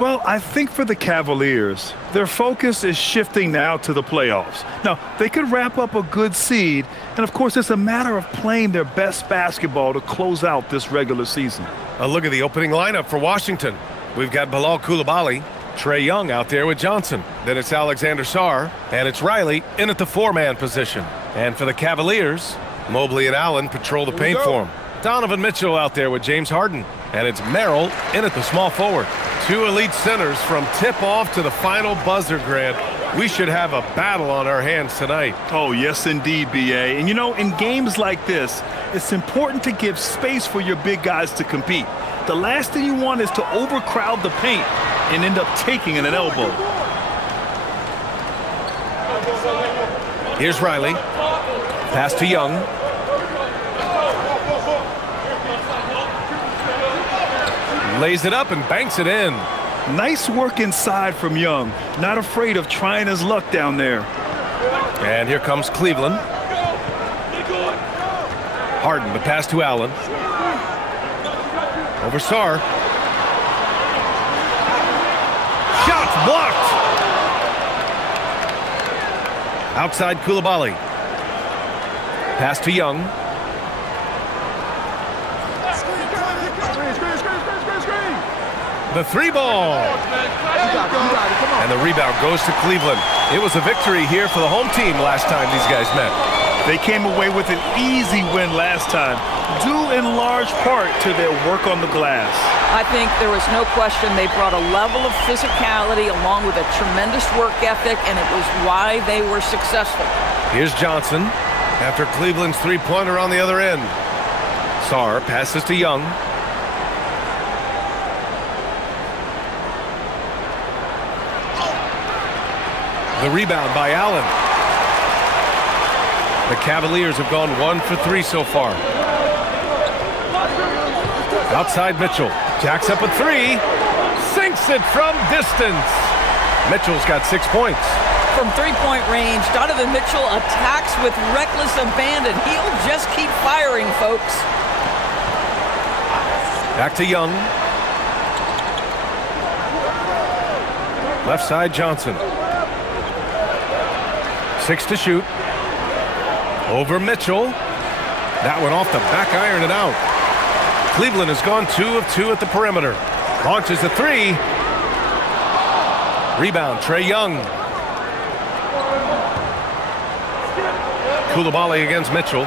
Well, I think for the Cavaliers, their focus is shifting now to the playoffs. Now, they could wrap up a good seed, and of course, it's a matter of playing their best basketball to close out this regular season. A look at the opening lineup for Washington. We've got Bilal Coulibaly, Trae Young out there with Johnson. Then it's Alexander Sarr, and it's Riley in at the four-man position. And for the Cavaliers, Mobley and Allen patrol the paint for him. Donovan Mitchell out there with James Harden. And it's Merrill in at the small forward. Two elite centers from tip-off to the final buzzer, Grant. We should have a battle on our hands tonight. Oh, yes, indeed, B.A. And, you know, in games like this, it's important to give space for your big guys to compete. The last thing you want is to overcrowd the paint and end up taking an elbow. Here's Riley. Pass to Young. Lays it up and banks it in. Nice work inside from Young. Not afraid of trying his luck down there. And here comes Cleveland. Harden, the pass to Allen. Over Sarr. Shots blocked. Outside Coulibaly. Pass to Young. The three ball. And the rebound goes to Cleveland. It was a victory here for the home team last time these guys met. They came away with an easy win last time, due in large part to their work on the glass. I think there was no question they brought a level of physicality along with a tremendous work ethic, and it was why they were successful. Here's Johnson after Cleveland's three-pointer on the other end. Sarr passes to Young. The rebound by Allen. The Cavaliers have gone 1 for 3 so far. Outside Mitchell. Jacks up a three. Sinks it from distance. Mitchell's got 6 points. From three-point range, Donovan Mitchell attacks with reckless abandon. He'll just keep firing, folks. Back to Young. Left side Johnson. 6 to shoot. Over Mitchell. That one off the back iron and out. Cleveland has gone 2 of 2 at the perimeter. Launches a three. Rebound, Trae Young. Coulibaly against Mitchell.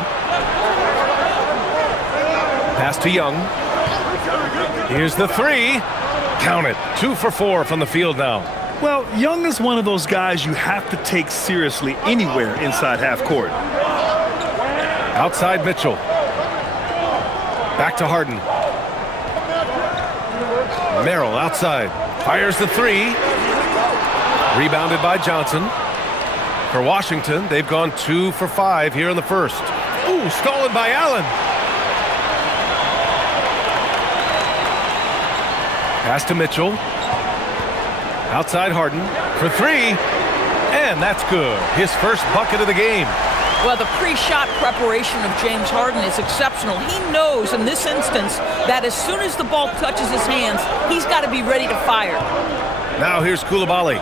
Pass to Young. Here's the three. Count it. 2 for 4 from the field now. Well, Young is one of those guys you have to take seriously anywhere inside half court. Outside Mitchell. Back to Harden. Merrill outside. Fires the three. Rebounded by Johnson. For Washington, they've gone 2 for 5 here in the first. Ooh, stolen by Allen. Pass to Mitchell. Outside Harden for three. And that's good. His first bucket of the game. Well, the pre-shot preparation of James Harden is exceptional. He knows in this instance that as soon as the ball touches his hands, he's got to be ready to fire. Now here's Coulibaly.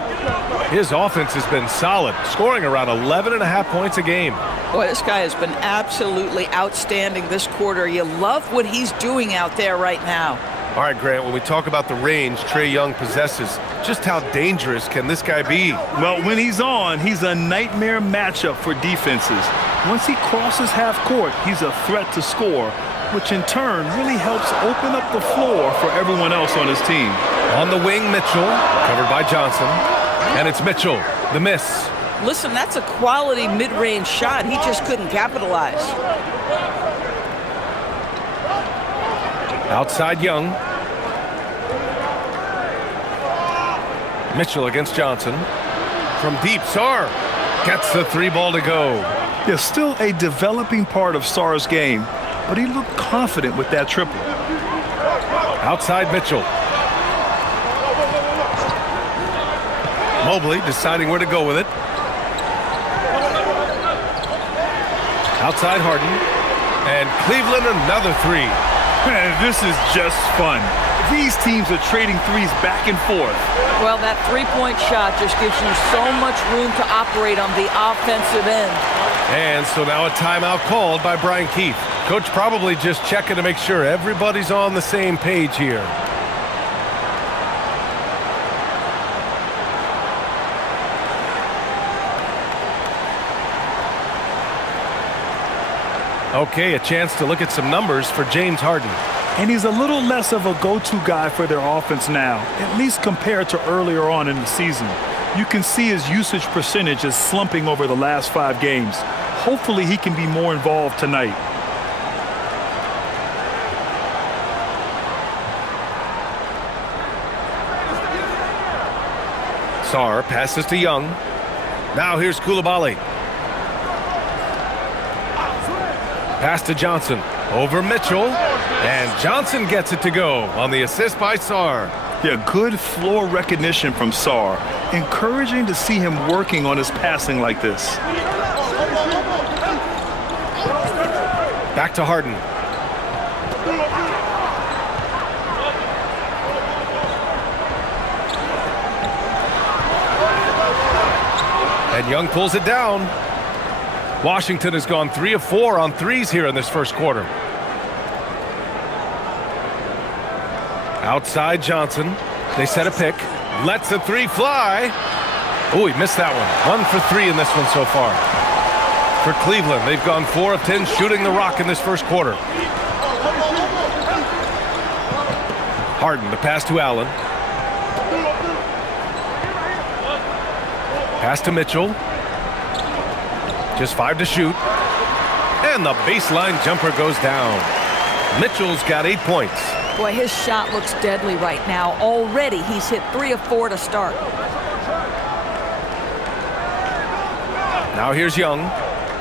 His offense has been solid, scoring around 11.5 points a game. Boy, this guy has been absolutely outstanding this quarter. You love what he's doing out there right now. All right, Grant, when we talk about the range Trae Young possesses, just how dangerous can this guy be? Well, when he's on, he's a nightmare matchup for defenses. Once he crosses half court, he's a threat to score, which in turn really helps open up the floor for everyone else on his team. On the wing, Mitchell, covered by Johnson. And it's Mitchell, the miss. Listen, that's a quality mid-range shot. He just couldn't capitalize. Outside Young. Mitchell against Johnson. From deep, Sarr gets the three ball to go. Yeah, still a developing part of Sarr's game, but he looked confident with that triple. Outside Mitchell. Mobley deciding where to go with it. Outside Harden. And Cleveland another three. Man, this is just fun. These teams are trading threes back and forth. Well, that three-point shot just gives you so much room to operate on the offensive end. And so now a timeout called by Brian Keith. Coach probably just checking to make sure everybody's on the same page here. Okay, a chance to look at some numbers for James Harden. And he's a little less of a go-to guy for their offense now, at least compared to earlier on in the season. You can see his usage percentage is slumping over the last 5 games. Hopefully he can be more involved tonight. Sarr passes to Young. Now here's Coulibaly. Pass to Johnson. Over Mitchell. And Johnson gets it to go on the assist by Sarr. Yeah, good floor recognition from Sarr. Encouraging to see him working on his passing like this. Back to Harden. And Young pulls it down. Washington has gone 3 of 4 on threes here in this first quarter. Outside Johnson. They set a pick. Lets the three fly. Oh, he missed that one. 1 for 3 in this one so far. For Cleveland, they've gone 4 of 10 shooting the rock in this first quarter. Harden, the pass to Allen. Pass to Mitchell. Just 5 to shoot. And the baseline jumper goes down. Mitchell's got 8 points. Boy, his shot looks deadly right now. Already he's hit 3 of 4 to start. Now here's Young.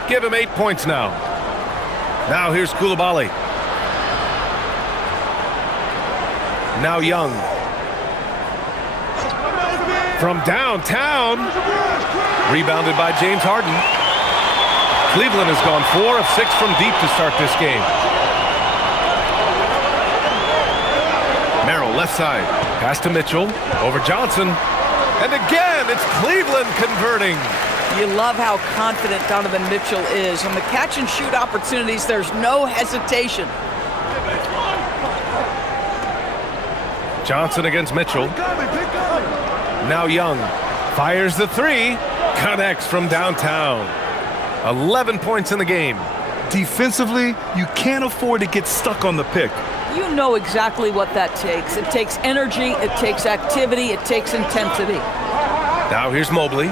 Give him 8 points now. Now here's Coulibaly. Now Young. From downtown. Rebounded by James Harden. Cleveland has gone 4 of 6 from deep to start this game. Merrill, left side. Pass to Mitchell. Over Johnson. And again, it's Cleveland converting. You love how confident Donovan Mitchell is. On the catch-and-shoot opportunities, there's no hesitation. Johnson against Mitchell. Now Young. Fires the 3. Connects from downtown. 11 points in the game. Defensively, you can't afford to get stuck on the pick. You know exactly what that takes. It takes energy, it takes activity, it takes intensity. Now here's Mobley.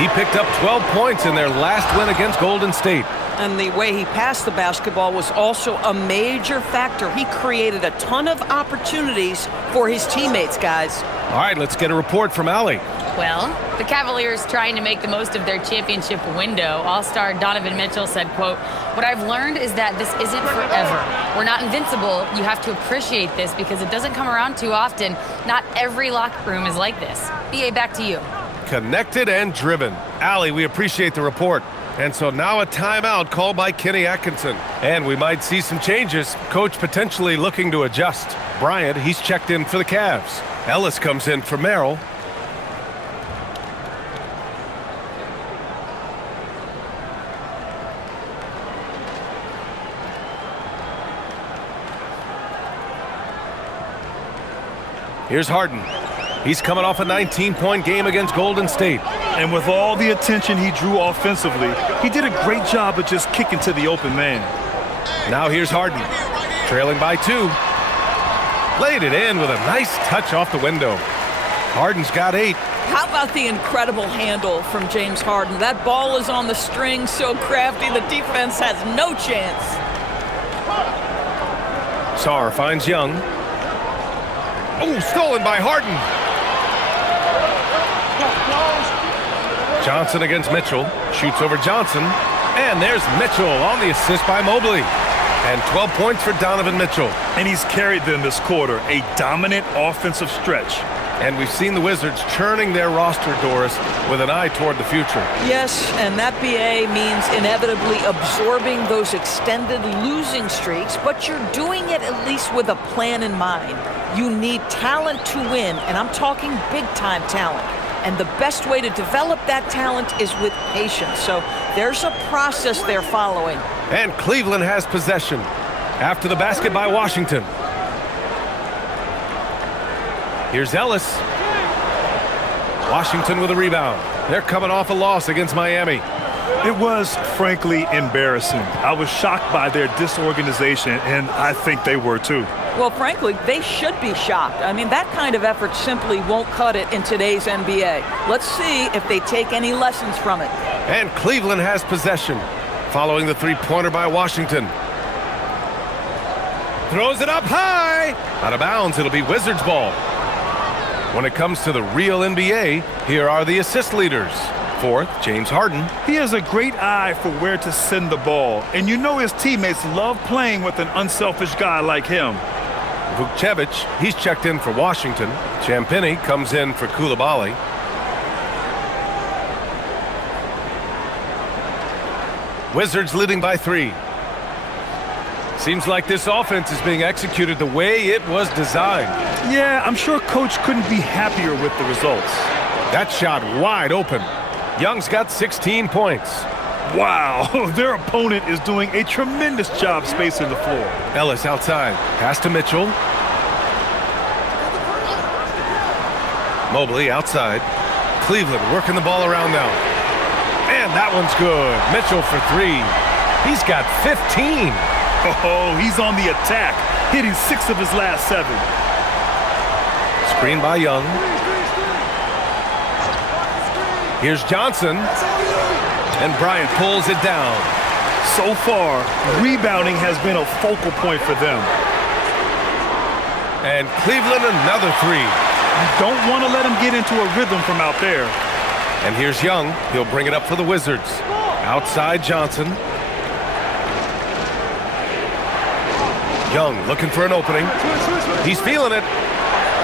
He picked up 12 points in their last win against Golden State. And the way he passed the basketball was also a major factor. He created a ton of opportunities for his teammates, guys. All right, let's get a report from Allie. Well, the Cavaliers trying to make the most of their championship window. All-star Donovan Mitchell said, quote, "What I've learned is that this isn't forever. We're not invincible. You have to appreciate this because it doesn't come around too often. Not every locker room is like this." BA, back to you. Connected and driven. Allie, we appreciate the report. And so now a timeout called by Kenny Atkinson. And we might see some changes. Coach potentially looking to adjust. Bryant, he's checked in for the Cavs. Ellis comes in for Merrill. Here's Harden. He's coming off a 19-point game against Golden State. And with all the attention he drew offensively, he did a great job of just kicking to the open man. Now here's Harden. Trailing by 2. Laid it in with a nice touch off the window. Harden's got 8. How about the incredible handle from James Harden? That ball is on the string, so crafty, the defense has no chance. Sarr finds Young. Oh, stolen by Harden. Johnson against Mitchell. Shoots over Johnson. And there's Mitchell on the assist by Mobley. And 12 points for Donovan Mitchell. And he's carried them this quarter. A dominant offensive stretch. And we've seen the Wizards churning their roster, Doris, with an eye toward the future. Yes, and that BA means inevitably absorbing those extended losing streaks, but you're doing it at least with a plan in mind. You need talent to win, and I'm talking big-time talent. And the best way to develop that talent is with patience. So there's a process they're following. And Cleveland has possession after the basket by Washington. Here's Ellis. Washington with a rebound. They're coming off a loss against Miami. It was, frankly, embarrassing. I was shocked by their disorganization, and I think they were too. Well, frankly, they should be shocked. I mean, that kind of effort simply won't cut it in today's NBA. Let's see if they take any lessons from it. And Cleveland has possession following the three-pointer by Washington. Throws it up high. Out of bounds, it'll be Wizards ball. When it comes to the real NBA, here are the assist leaders. Fourth, James Harden. He has a great eye for where to send the ball, and you know his teammates love playing with an unselfish guy like him. Vukcevic, he's checked in for Washington. Champagnie comes in for Coulibaly. Wizards leading by 3. Seems like this offense is being executed the way it was designed. Yeah, I'm sure Coach couldn't be happier with the results. That shot wide open. Young's got 16 points. Wow, their opponent is doing a tremendous job spacing the floor. Ellis outside. Pass to Mitchell. Mobley outside. Cleveland working the ball around now. And that one's good. Mitchell for 3. He's got 15. Oh, he's on the attack, hitting 6 of his last 7. Screen by Young. Here's Johnson. And Bryant pulls it down. So far, rebounding has been a focal point for them. And Cleveland another 3. You don't want to let him get into a rhythm from out there. And here's Young. He'll bring it up for the Wizards. Outside Johnson. Young looking for an opening. He's feeling it.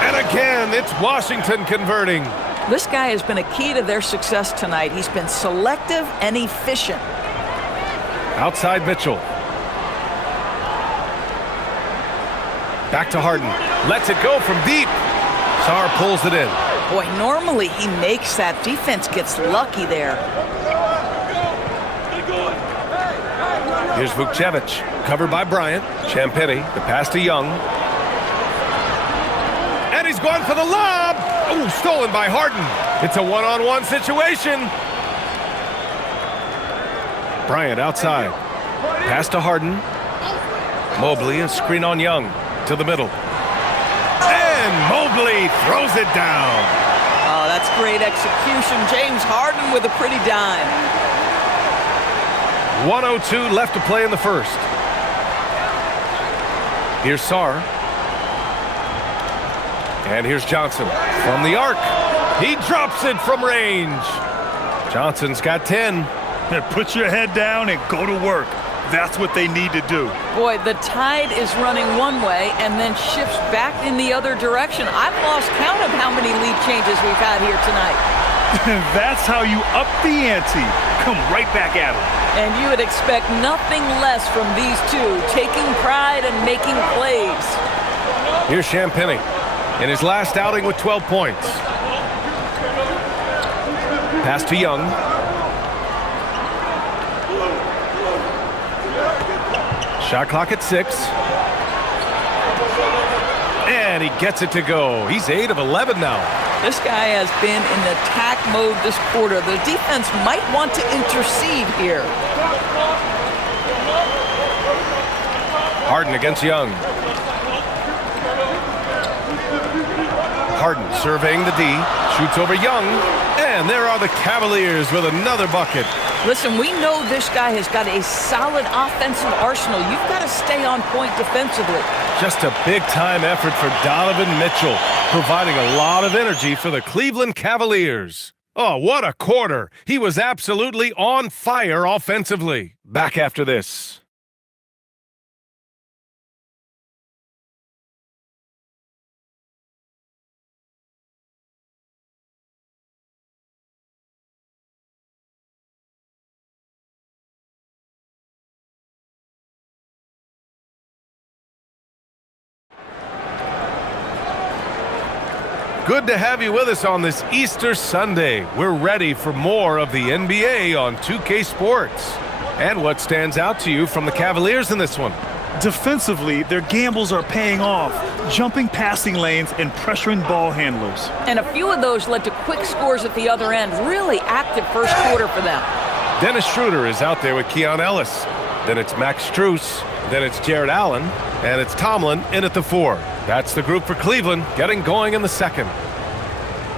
And again, it's Washington converting. This guy has been a key to their success tonight. He's been selective and efficient. Outside Mitchell. Back to Harden. Lets it go from deep. Sarr pulls it in. Boy, normally he makes that. Defense gets lucky there. Here's Vukcevic, covered by Bryant. Champagnie, the pass to Young. And he's going for the lob. Oh, stolen by Harden. It's a one-on-one situation. Bryant outside. Pass to Harden. Mobley, a screen on Young. To the middle. And Mobley throws it down. Oh, that's great execution. James Harden with a pretty dime. 1:02 left to play in the first. Here's Sarr. And here's Johnson from the arc. He drops it from range. Johnson's got 10. Put your head down and go to work. That's what they need to do. Boy, the tide is running one way and then shifts back in the other direction. I've lost count of how many lead changes we've had here tonight. That's how you up the ante. Come right back at them. And you would expect nothing less from these two, taking pride and making plays. Here's Champagnie in his last outing with 12 points. Pass to Young. Shot clock at 6. And he gets it to go. He's 8 of 11 now. This guy has been in attack mode this quarter. The defense might want to intercede here. Harden against Young. Harden surveying the D. Shoots over Young. And there are the Cavaliers with another bucket. Listen, we know this guy has got a solid offensive arsenal. You've got to stay on point defensively. Just a big-time effort for Donovan Mitchell, providing a lot of energy for the Cleveland Cavaliers. Oh, what a quarter. He was absolutely on fire offensively. Back after this. Good to have you with us on this Easter Sunday. We're ready for more of the NBA on 2K Sports. And what stands out to you from the Cavaliers in this one? Defensively, their gambles are paying off, jumping passing lanes and pressuring ball handlers. And a few of those led to quick scores at the other end. Really active first quarter for them. Dennis Schroeder is out there with Keon Ellis. Then it's Max Strus. Then it's Jared Allen. And it's Tomlin in at the 4. That's the group for Cleveland, getting going in the second.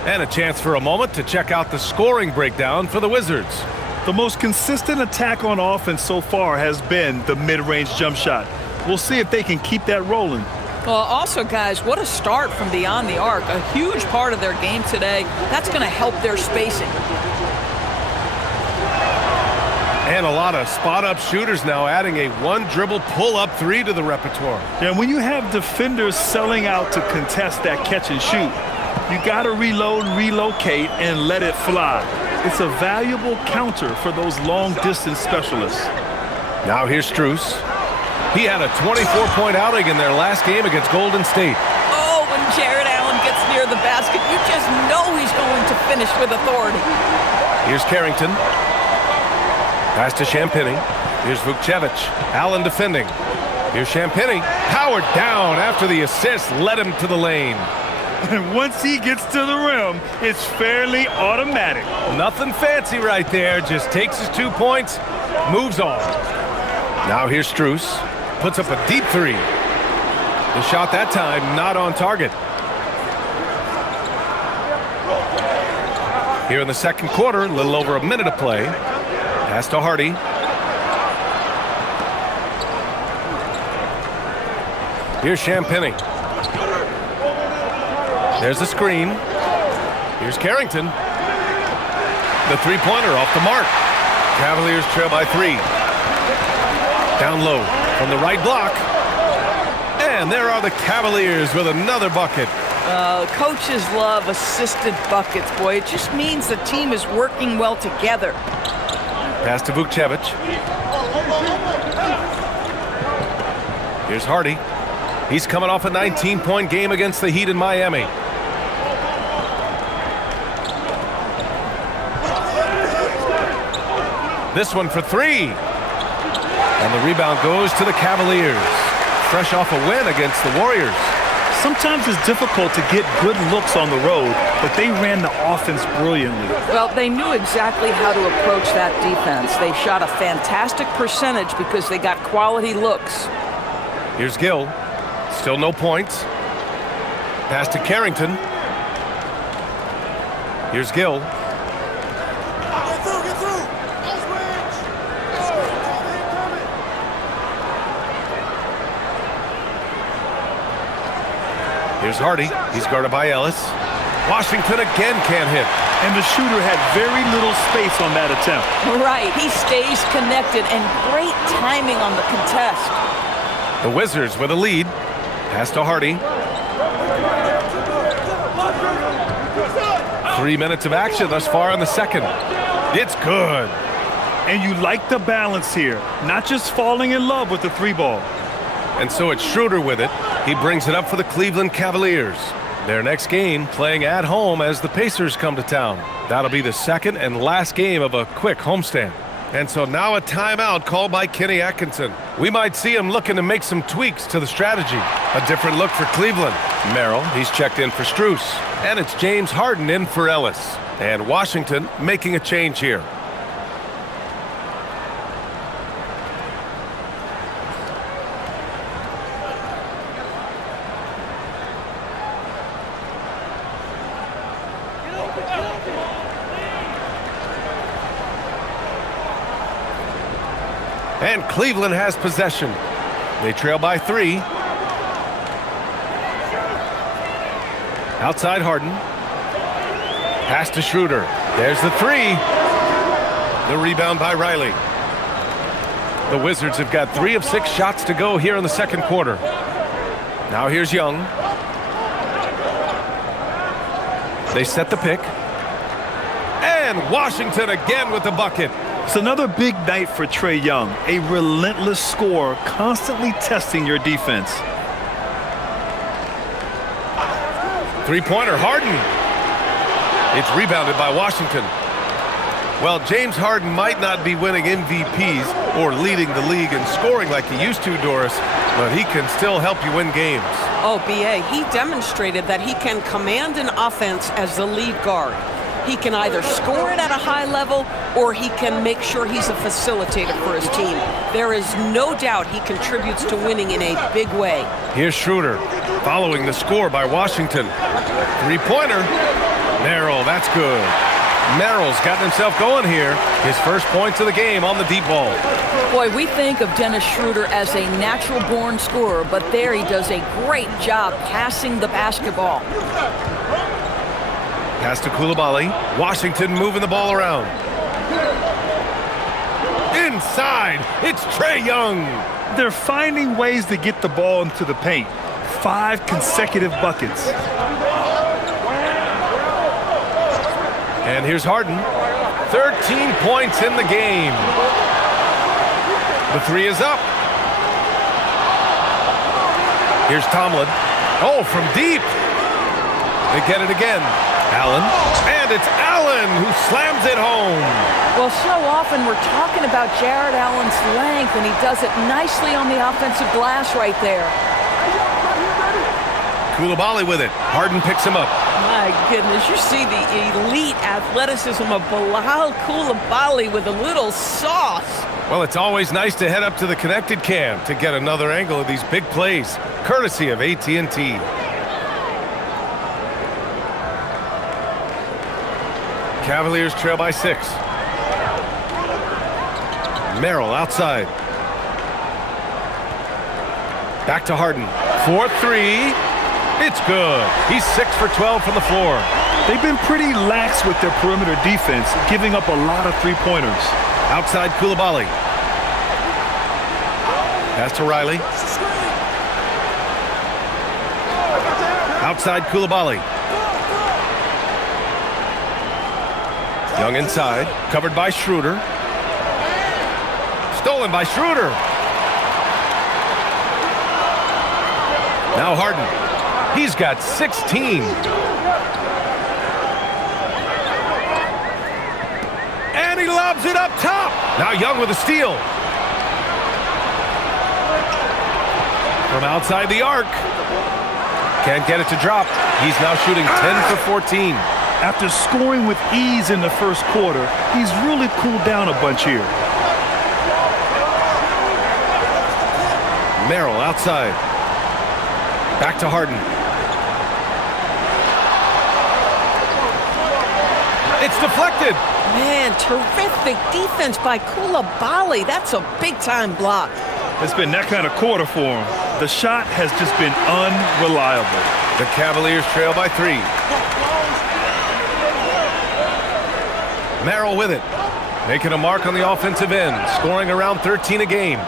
And a chance for a moment to check out the scoring breakdown for the Wizards. The most consistent attack on offense so far has been the mid-range jump shot. We'll see if they can keep that rolling. Well, also, guys, what a start from beyond the arc. A huge part of their game today. That's going to help their spacing. And a lot of spot-up shooters now, adding a one-dribble pull-up 3 to the repertoire. And when you have defenders selling out to contest that catch and shoot, you got to reload, relocate, and let it fly. It's a valuable counter for those long-distance specialists. Now here's Strus. He had a 24-point outing in their last game against Golden State. Oh, when Jared Allen gets near the basket, you just know he's going to finish with authority. Here's Carrington. Pass to Champagnie. Here's Vukcevic. Allen defending. Here's Champagnie. Powered down after the assist led him to the lane. And once he gets to the rim, it's fairly automatic. Nothing fancy right there. Just takes his 2 points, moves on. Now here's Strus. Puts up a deep 3. The shot that time not on target. Here in the second quarter, a little over a minute to play. Pass to Hardy. Here's Champagnie. There's the screen. Here's Carrington. The three-pointer off the mark. Cavaliers trail by 3. Down low from the right block. And there are the Cavaliers with another bucket. Coaches love assisted buckets, boy. It just means the team is working well together. Pass to Vukcevic. Here's Hardy. He's coming off a 19-point game against the Heat in Miami. This one for 3. And the rebound goes to the Cavaliers. Fresh off a win against the Warriors. Sometimes it's difficult to get good looks on the road, but they ran the offense brilliantly. Well, they knew exactly how to approach that defense. They shot a fantastic percentage because they got quality looks. Here's Gill. Still no points. Pass to Carrington. Here's Gill. Here's Hardy. He's guarded by Ellis. Washington again can't hit. And the shooter had very little space on that attempt. Right. He stays connected and great timing on the contest. The Wizards with a lead. Pass to Hardy. 3 minutes of action thus far in the second. It's good. And you like the balance here, not just falling in love with the 3-ball. And so it's Schroeder with it. He brings it up for the Cleveland Cavaliers. Their next game playing at home as the Pacers come to town. That'll be the second and last game of a quick homestand. And so now a timeout called by Kenny Atkinson. We might see him looking to make some tweaks to the strategy. A different look for Cleveland. Merrill, he's checked in for Strus. And it's James Harden in for Ellis. And Washington making a change here. And Cleveland has possession. They trail by 3. Outside Harden. Pass to Schroeder. There's the 3. The rebound by Riley. The Wizards have got 3 of 6 shots to go here in the second quarter. Now here's Young. They set the pick. And Washington again with the bucket. It's another big night for Trae Young, a relentless scorer constantly testing your defense. Three-pointer, Harden. It's rebounded by Washington. Well, James Harden might not be winning MVPs or leading the league in scoring like he used to, Doris, but he can still help you win games. Oh, B.A., he demonstrated that he can command an offense as the lead guard. He can either score it at a high level or he can make sure he's a facilitator for his team. There is no doubt he contributes to winning in a big way. Here's Schroeder following the score by Washington. Three-pointer. Merrill, that's good. Merrill's gotten himself going here. His first points of the game on the deep ball. Boy, we think of Dennis Schroeder as a natural-born scorer, but there he does a great job passing the basketball. Pass to Coulibaly. Washington moving the ball around. Inside, it's Trae Young. They're finding ways to get the ball into the paint. 5 consecutive buckets. And here's Harden. 13 points in the game. The three is up. Here's Tomlin. Oh, from deep. They get it again. Allen. And it's Allen who slams it home. Well, so often we're talking about Jared Allen's length, and he does it nicely on the offensive glass right there. Coulibaly with it. Harden picks him up. My goodness, you see the elite athleticism of Bilal Coulibaly with a little sauce. Well, it's always nice to head up to the connected cam to get another angle of these big plays, courtesy of AT&T. Cavaliers trail by 6. Merrill outside. Back to Harden. 4-3. It's good. He's 6 for 12 from the floor. They've been pretty lax with their perimeter defense, giving up a lot of three-pointers. Outside Coulibaly. Pass to Riley. Outside Coulibaly. Young inside. Covered by Schroeder. Stolen by Schroeder. Now Harden. He's got 16. And he lobs it up top. Now Young with a steal. From outside the arc. Can't get it to drop. He's now shooting 10 for 14. After scoring with ease in the first quarter, he's really cooled down a bunch here. Merrill outside. Back to Harden. It's deflected. Man, terrific defense by Coulibaly. That's a big-time block. It's been that kind of quarter for him. The shot has just been unreliable. The Cavaliers trail by 3. Merrill with it. Making a mark on the offensive end. Scoring around 13 a game.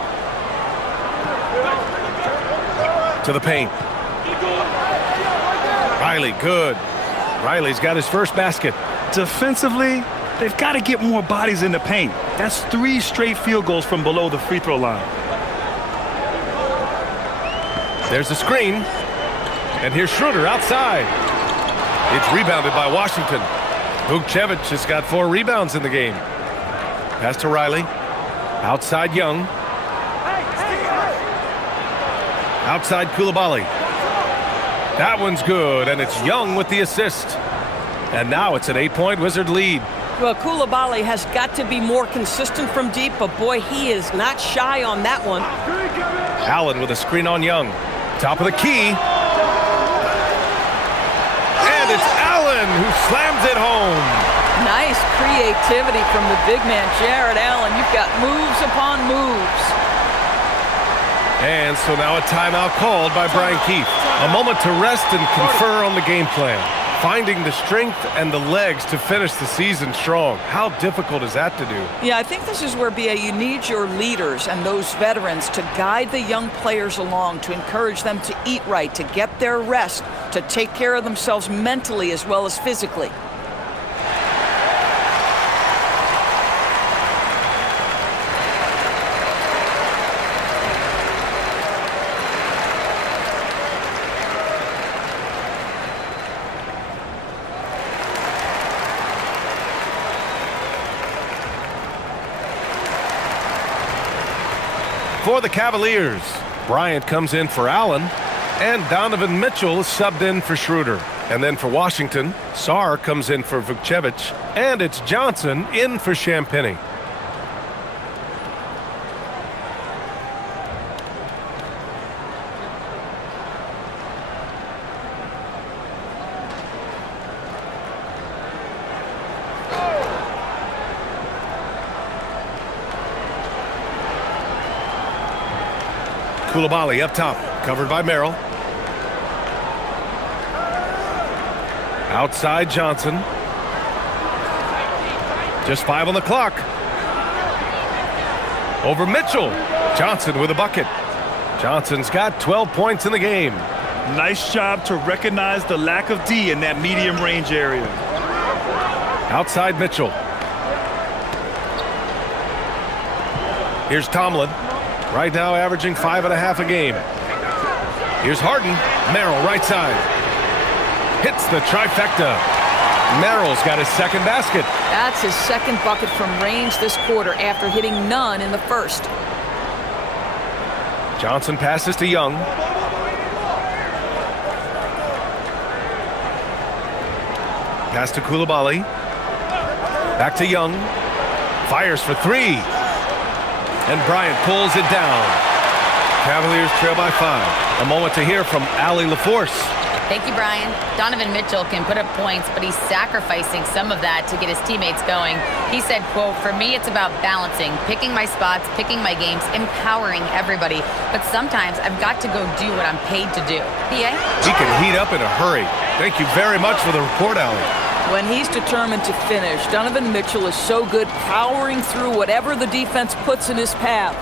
To the paint. Riley, good. Riley's got his first basket. Defensively, they've got to get more bodies in the paint. That's 3 straight field goals from below the free throw line. There's a screen. And here's Schroeder outside. It's rebounded by Washington. Vukcevic has got 4 rebounds in the game. Pass to Riley. Outside Young. Outside Coulibaly. That one's good, and it's Young with the assist. And now it's an 8-point Wizard lead. Well, Coulibaly has got to be more consistent from deep, but boy, he is not shy on that one. Allen with a screen on Young. Top of the key. And it's Allen who slams it home. Nice creativity from the big man, Jared Allen. You've got moves upon moves. And so now a timeout called by Brian Keefe. A moment to rest and confer on the game plan. Finding the strength and the legs to finish the season strong. How difficult is that to do? Yeah, I think this is where, BA, you need your leaders and those veterans to guide the young players along, to encourage them to eat right, to get their rest, to take care of themselves mentally as well as physically. for the Cavaliers. Bryant comes in for Allen, and Donovan Mitchell is subbed in for Schroeder. And then for Washington, Sarr comes in for Vukcevic, and it's Johnson in for Champagnie. Coulibaly up top, covered by Merrill. Outside Johnson. Just 5 on the clock. Over Mitchell. Johnson with a bucket. Johnson's got 12 points in the game. Nice job to recognize the lack of D in that medium range area. Outside Mitchell. Here's Tomlin. Right now averaging 5.5 a game. Here's Harden. Merrill right side. Hits the trifecta. Merrill's got his second basket. That's his second bucket from range this quarter after hitting none in the first. Johnson passes to Young. Pass to Coulibaly. Back to Young. Fires for 3. And Bryant pulls it down. Cavaliers trail by 5. A moment to hear from Allie LaForce. Thank you, Brian. Donovan Mitchell can put up points, but he's sacrificing some of that to get his teammates going. He said, quote, "For me, it's about balancing, picking my spots, picking my games, empowering everybody. But sometimes I've got to go do what I'm paid to do." PA? He can heat up in a hurry. Thank you very much for the report, Allie. When he's determined to finish, Donovan Mitchell is so good powering through whatever the defense puts in his path.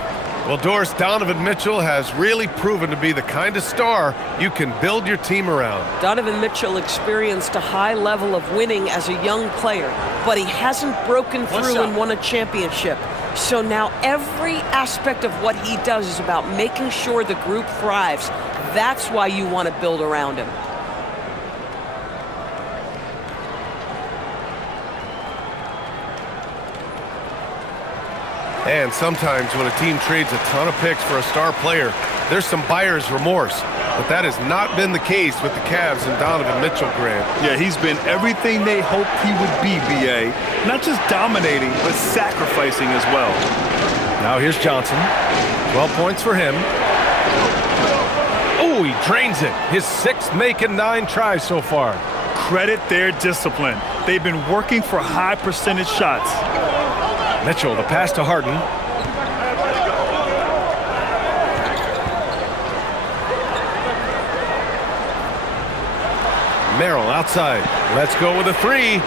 Well, Doris, Donovan Mitchell has really proven to be the kind of star you can build your team around. Donovan Mitchell experienced a high level of winning as a young player, but he hasn't broken through and won a championship. So now every aspect of what he does is about making sure the group thrives. That's why you want to build around him. And sometimes when a team trades a ton of picks for a star player, there's some buyer's remorse. But that has not been the case with the Cavs and Donovan Mitchell, Grant. Yeah, he's been everything they hoped he would be, B.A. Not just dominating, but sacrificing as well. Now here's Johnson. 12 points for him. Oh, he drains it. His 6th make and 9 tries so far. Credit their discipline. They've been working for high percentage shots. Mitchell, the pass to Harden. Merrill outside. Let's go with a 3.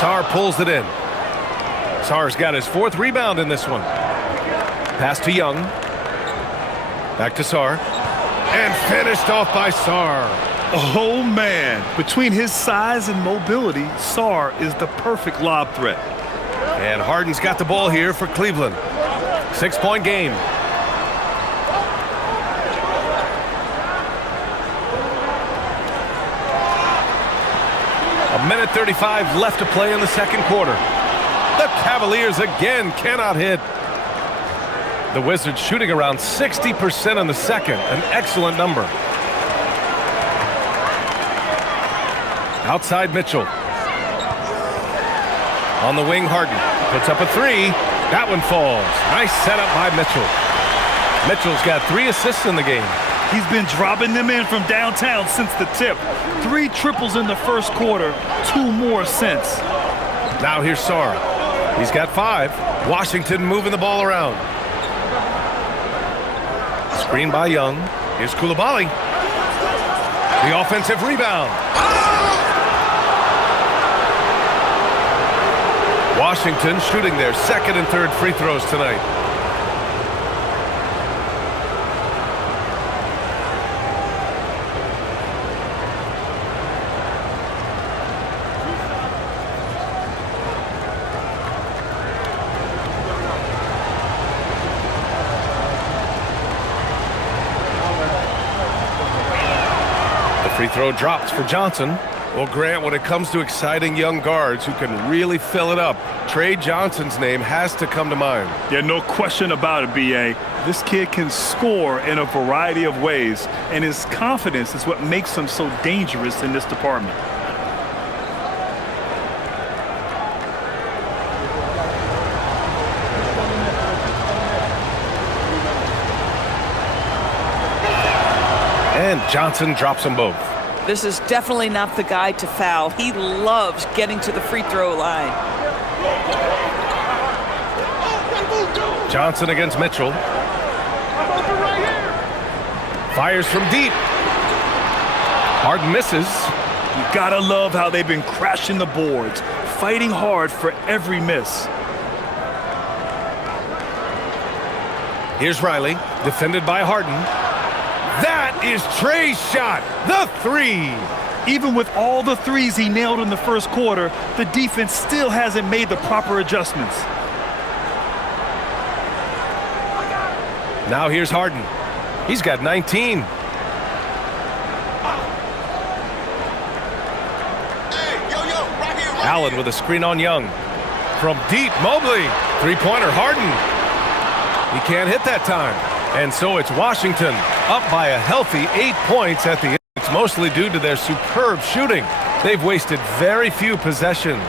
Sarr pulls it in. Sarr's got his 4th rebound in this one. Pass to Young. Back to Sarr. And finished off by Sarr. Oh, man. Between his size and mobility, Sarr is the perfect lob threat. And Harden's got the ball here for Cleveland. 6-point game. A minute 35 left to play in the second quarter. The Cavaliers again cannot hit. The Wizards shooting around 60% in the second. An excellent number. Outside Mitchell. On the wing, Harden puts up a 3. That one falls. Nice setup by Mitchell. Mitchell's got 3 assists in the game. He's been dropping them in from downtown since the tip. 3 triples in the first quarter, 2 more since. Now here's Sarr. He's got 5. Washington moving the ball around. Screen by Young. Here's Coulibaly. The offensive rebound. Washington shooting their 2nd and 3rd free throws tonight. The free throw drops for Johnson. Well, Grant, when it comes to exciting young guards who can really fill it up, Trey Johnson's name has to come to mind. Yeah, no question about it, B.A. This kid can score in a variety of ways, and his confidence is what makes him so dangerous in this department. And Johnson drops them both. This is definitely not the guy to foul. He loves getting to the free throw line. Johnson against Mitchell. Fires from deep. Harden misses. You gotta love how they've been crashing the boards, fighting hard for every miss. Here's Riley, defended by Harden. That is Trey's shot, the three. Even with all the threes he nailed in the first quarter, the defense still hasn't made the proper adjustments. Now here's Harden. He's got 19. Allen with a screen on Young. From deep, Mobley. Three-pointer, Harden. He can't hit that time. And so it's Washington up by a healthy 8 points at the end. It's mostly due to their superb shooting. They've wasted very few possessions.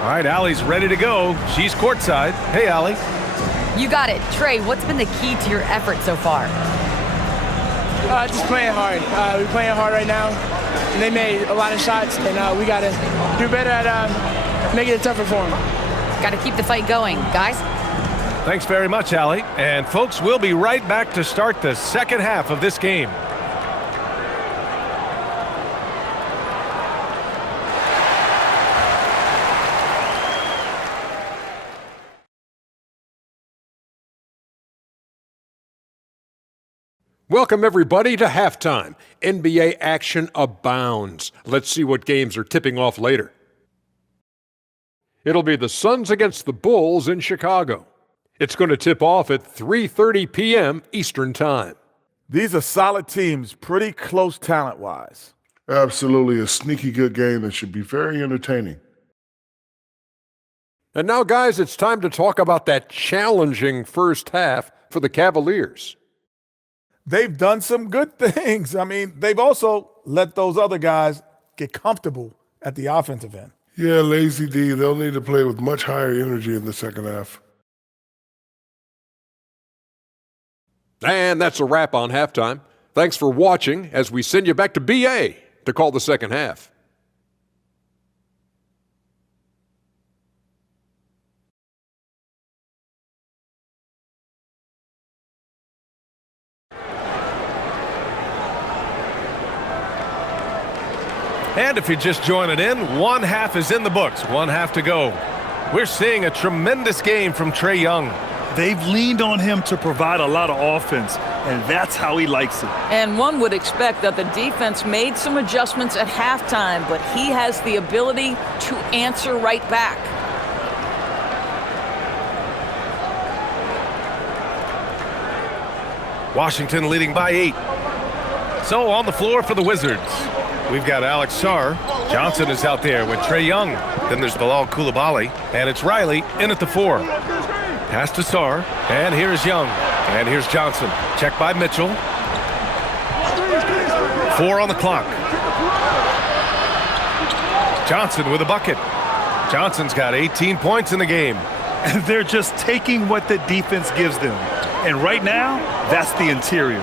All right, Allie's ready to go. She's courtside. Hey, Allie. You got it. Trey, what's been the key to your effort so far? Just playing hard. We're playing hard right now. And they made a lot of shots, and we got to do better at making it tougher for them. Got to keep the fight going, guys. Thanks very much, Allie. And folks, we'll be right back to start the second half of this game. Welcome, everybody, to halftime. NBA action abounds. Let's see what games are tipping off later. It'll be the Suns against the Bulls in Chicago. It's going to tip off at 3:30 p.m. Eastern Time. These are solid teams, pretty close talent-wise. Absolutely a sneaky good game that should be very entertaining. And now, guys, it's time to talk about that challenging first half for the Cavaliers. They've done some good things. I mean, they've also let those other guys get comfortable at the offensive end. Yeah, Lazy D, they'll need to play with much higher energy in the second half. And that's a wrap on halftime. Thanks for watching as we send you back to BA to call the second half. And if you're just joining in, one half is in the books, one half to go. We're seeing a tremendous game from Trey Young. They've leaned on him to provide a lot of offense, and that's how he likes it. And one would expect that the defense made some adjustments at halftime, but he has the ability to answer right back. Washington leading by 8. So on the floor for the Wizards, we've got Alex Sarr. Johnson is out there with Trey Young. Then there's Bilal Coulibaly, and it's Riley in at the 4. Pass to Sarr, and here's Young, and here's Johnson. Check by Mitchell. 4 on the clock. Johnson with a bucket. Johnson's got 18 points in the game. And they're just taking what the defense gives them. And right now, that's the interior.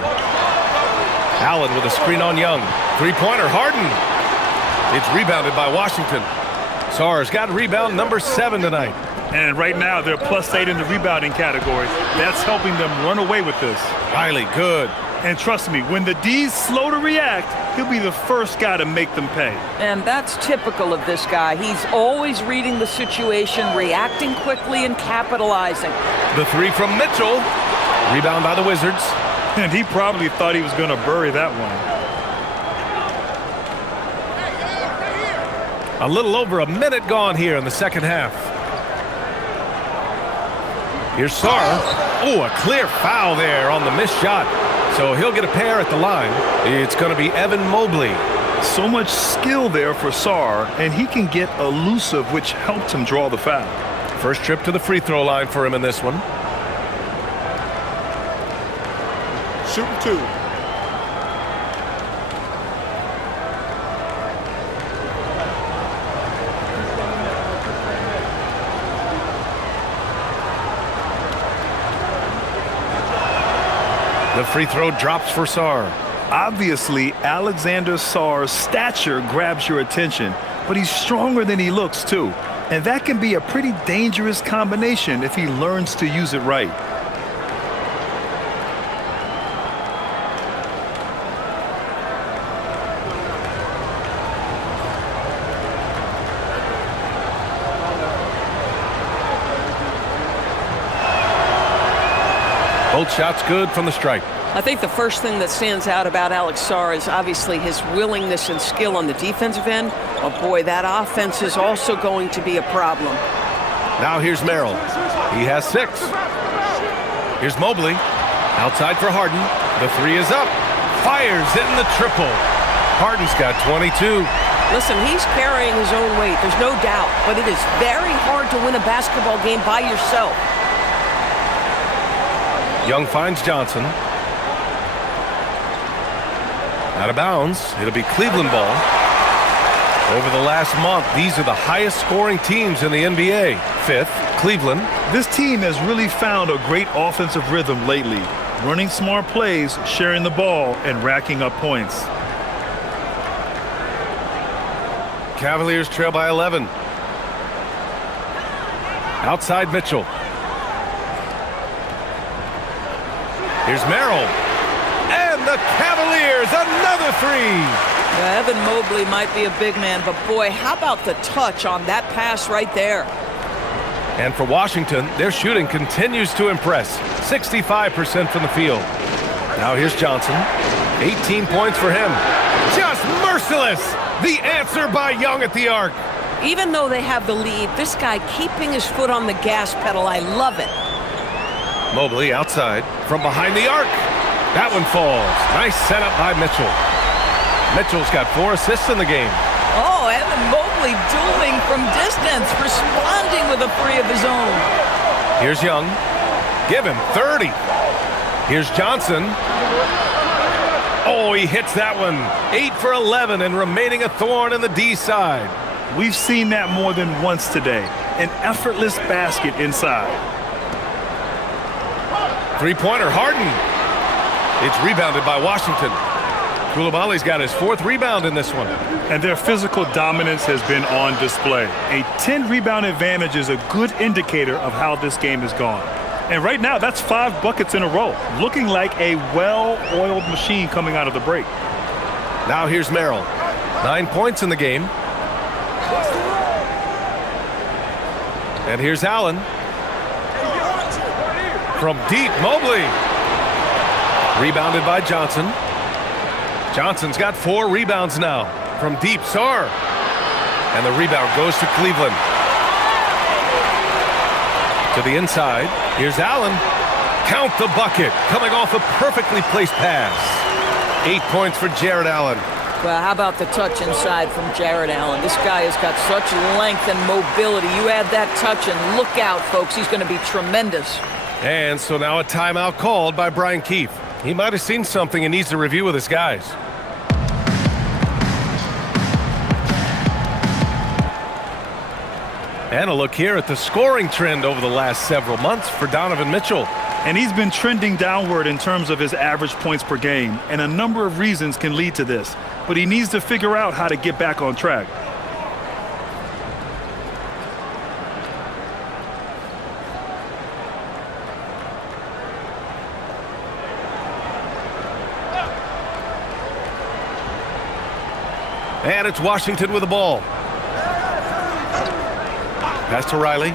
Allen with a screen on Young. Three-pointer, Harden. It's rebounded by Washington. Sarr's got rebound number 7 tonight. And right now, they're +8 in the rebounding category. That's helping them run away with this. Riley, good. And trust me, when the D's slow to react, he'll be the first guy to make them pay. And that's typical of this guy. He's always reading the situation, reacting quickly, and capitalizing. The 3 from Mitchell. Rebound by the Wizards. And he probably thought he was going to bury that one. A little over a minute gone here in the second half. Here's Sarr. Oh, a clear foul there on the missed shot. So he'll get a pair at the line. It's going to be Evan Mobley. So much skill there for Sarr, and he can get elusive, which helped him draw the foul. First trip to the free throw line for him in this one. Shooting 2. The free throw drops for Sarr. Obviously, Alexander Sarr's stature grabs your attention, but he's stronger than he looks, too. And that can be a pretty dangerous combination if he learns to use it right. Both shots good from the stripe. I think the first thing that stands out about Alex Sarr is obviously his willingness and skill on the defensive end. Oh boy, that offense is also going to be a problem. Now here's Merrill. He has 6. Here's Mobley. Outside for Harden. The 3 is up. Fires hitting the triple. Harden's got 22. Listen, he's carrying his own weight, there's no doubt, but it is very hard to win a basketball game by yourself. Young finds Johnson. Out of bounds. It'll be Cleveland ball. Over the last month, these are the highest scoring teams in the NBA. 5th, Cleveland. This team has really found a great offensive rhythm lately, running smart plays, sharing the ball, and racking up points. Cavaliers trail by 11. Outside Mitchell. Here's Merrill. And the Cavaliers, another 3. Yeah, Evan Mobley might be a big man, but boy, how about the touch on that pass right there? And for Washington, their shooting continues to impress. 65% from the field. Now here's Johnson. 18 points for him. Just merciless. The answer by Young at the arc. Even though they have the lead, this guy keeping his foot on the gas pedal, I love it. Mobley outside from behind the arc. That one falls. Nice setup by Mitchell. Mitchell's got 4 assists in the game. Oh, Evan Mobley dueling from distance, responding with a 3 of his own. Here's Young. Give him 30. Here's Johnson. Oh, he hits that one. 8 for 11 and remaining a thorn in the D side. We've seen that more than once today. An effortless basket inside. Three-pointer, Harden. It's rebounded by Washington. Koulibaly's got his 4th rebound in this one. And their physical dominance has been on display. A 10-rebound advantage is a good indicator of how this game has gone. And right now, that's 5 buckets in a row, looking like a well-oiled machine coming out of the break. Now here's Merrill. 9 points in the game. And here's Allen. From deep, Mobley. Rebounded by Johnson. Johnson's got 4 rebounds now. From deep, Sarr. And the rebound goes to Cleveland. To the inside. Here's Allen. Count the bucket. Coming off a perfectly placed pass. 8 points for Jared Allen. Well, how about the touch inside from Jared Allen? This guy has got such length and mobility. You add that touch and look out, folks. He's going to be tremendous. And so now a timeout called by Brian Keefe. He might have seen something and needs to review with his guys. And a look here at the scoring trend over the last several months for Donovan Mitchell. And he's been trending downward in terms of his average points per game, and a number of reasons can lead to this. But he needs to figure out how to get back on track. And it's Washington with the ball. Pass to Riley.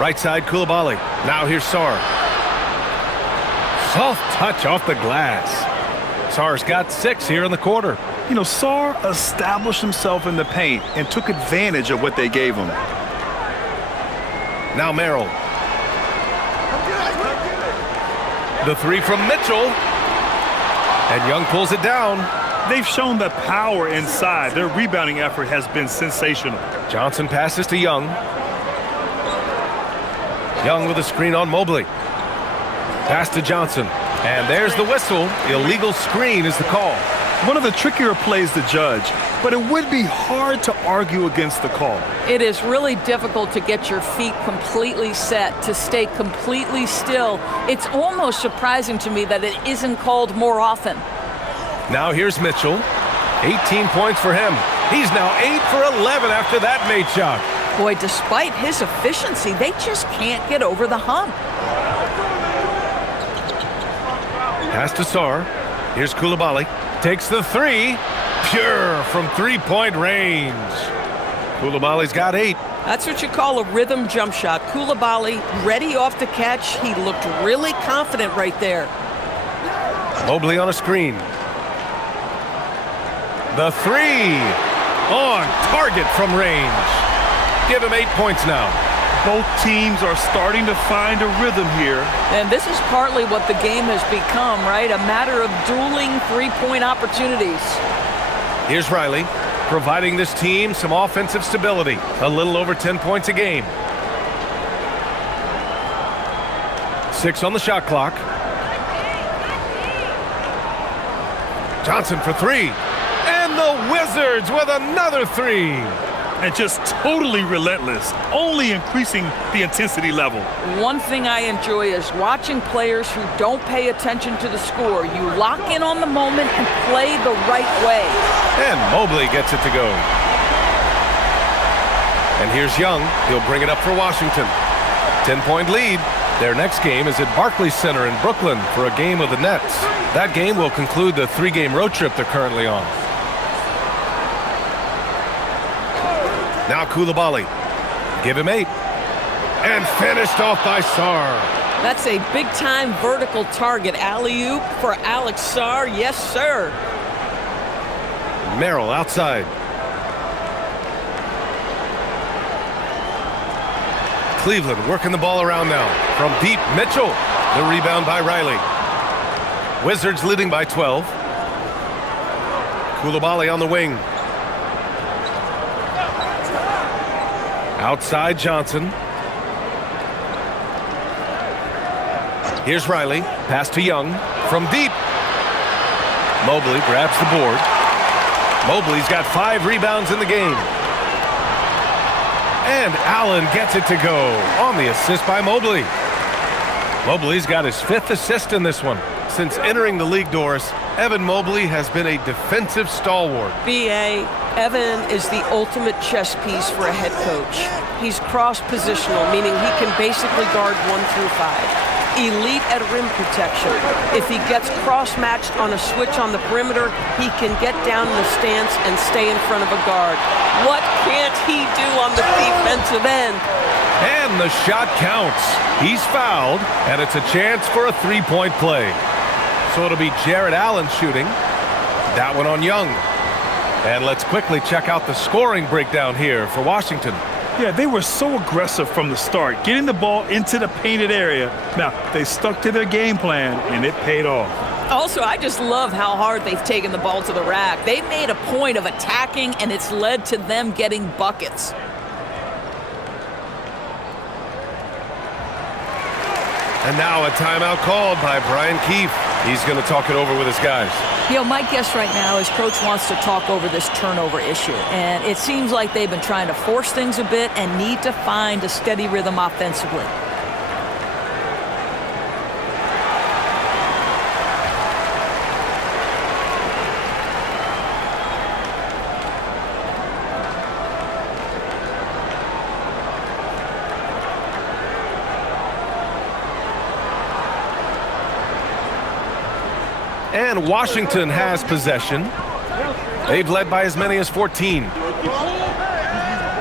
Right side, Koulibaly. Now here's Sarr. Soft touch off the glass. Sarr's got 6 here in the quarter. You know, Sarr established himself in the paint and took advantage of what they gave him. Now Merrill. The 3 from Mitchell. And Young pulls it down. They've shown the power inside. Their rebounding effort has been sensational. Johnson passes to Young. Young with a screen on Mobley. Pass to Johnson. And there's the whistle. Illegal screen is the call. One of the trickier plays to judge, but it would be hard to argue against the call. It is really difficult to get your feet completely set, to stay completely still. It's almost surprising to me that it isn't called more often. Now here's Mitchell. 18 points for him. He's now 8 for 11 after that made shot. Boy, despite his efficiency, they just can't get over the hump. Pass to Sarr. Here's Koulibaly. Takes the three. Pure from three-point range. Koulibaly's got 8. That's what you call a rhythm jump shot. Koulibaly ready off the catch. He looked really confident right there. Mobley on a screen. The three. On target from range. Give him 8 points now. Both teams are starting to find a rhythm here. And this is partly what the game has become, right? A matter of dueling three-point opportunities. Here's Riley, providing this team some offensive stability. A little over 10 points a game. 6 on the shot clock. Johnson for 3. And the Wizards with another 3. And just totally relentless, only increasing the intensity level. One thing I enjoy is watching players who don't pay attention to the score. You lock in on the moment and play the right way. And Mobley gets it to go. And here's Young. He'll bring it up for Washington. 10-point lead. Their next game is at Barclays Center in Brooklyn for a game of the Nets. That game will conclude the 3-game road trip they're currently on. Now Koulibaly. Give him 8. And finished off by Sarr. That's a big-time vertical target. Alley-oop for Alex Sarr. Yes, sir. Merrill outside. Cleveland working the ball around now. From deep, Mitchell. The rebound by Riley. Wizards leading by 12. Koulibaly on the wing. Outside Johnson. Here's Riley. Pass to Young. From deep. Mobley grabs the board. Mobley's got 5 rebounds in the game. And Allen gets it to go on the assist by Mobley. Mobley's got his 5th assist in this one. Since entering the league doors, Evan Mobley has been a defensive stalwart. B.A. Evan is the ultimate chess piece for a head coach. He's cross-positional, meaning he can basically guard 1 through 5. Elite at rim protection. If he gets cross-matched on a switch on the perimeter, he can get down in the stance and stay in front of a guard. What can't he do on the defensive end? And the shot counts. He's fouled, and it's a chance for a 3-point play. So it'll be Jared Allen shooting. That one on Young. And let's quickly check out the scoring breakdown here for Washington. Yeah, they were so aggressive from the start, getting the ball into the painted area. Now, they stuck to their game plan, and it paid off. Also, I just love how hard they've taken the ball to the rack. They made a point of attacking, and it's led to them getting buckets. And now a timeout called by Brian Keefe. He's going to talk it over with his guys. You know, my guess right now is Coach wants to talk over this turnover issue. And it seems like they've been trying to force things a bit and need to find a steady rhythm offensively. And Washington has possession. They've led by as many as 14.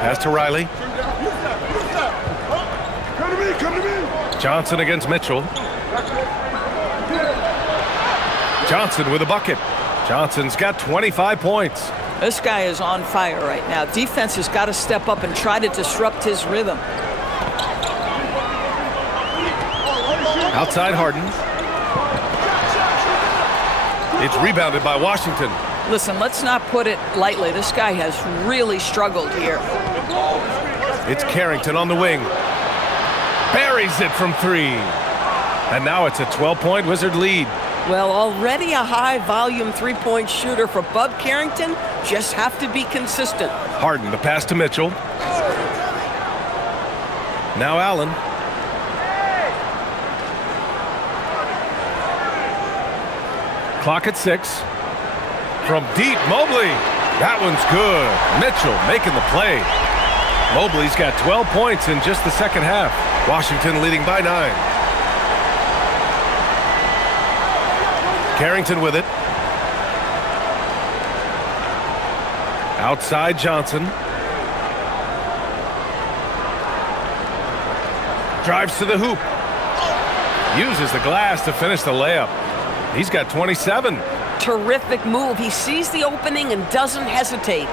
Pass to Riley. Johnson against Mitchell. Johnson with a bucket. Johnson's got 25 points. This guy is on fire right now. Defense has got to step up and try to disrupt his rhythm. Outside Harden. It's rebounded by Washington. Listen, let's not put it lightly. This guy has really struggled here. It's Carrington on the wing. Buries it from 3. And now it's a 12-point Wizard lead. Well, already a high-volume three-point shooter for Bub Carrington. Just have to be consistent. Harden, the pass to Mitchell. Now Allen. Clock at 6. From deep, Mobley. That one's good. Mitchell making the play. Mobley's got 12 points in just the second half. Washington leading by 9. Carrington with it. Outside Johnson. Drives to the hoop. Uses the glass to finish the layup. He's got 27. Terrific move. He sees the opening and doesn't hesitate.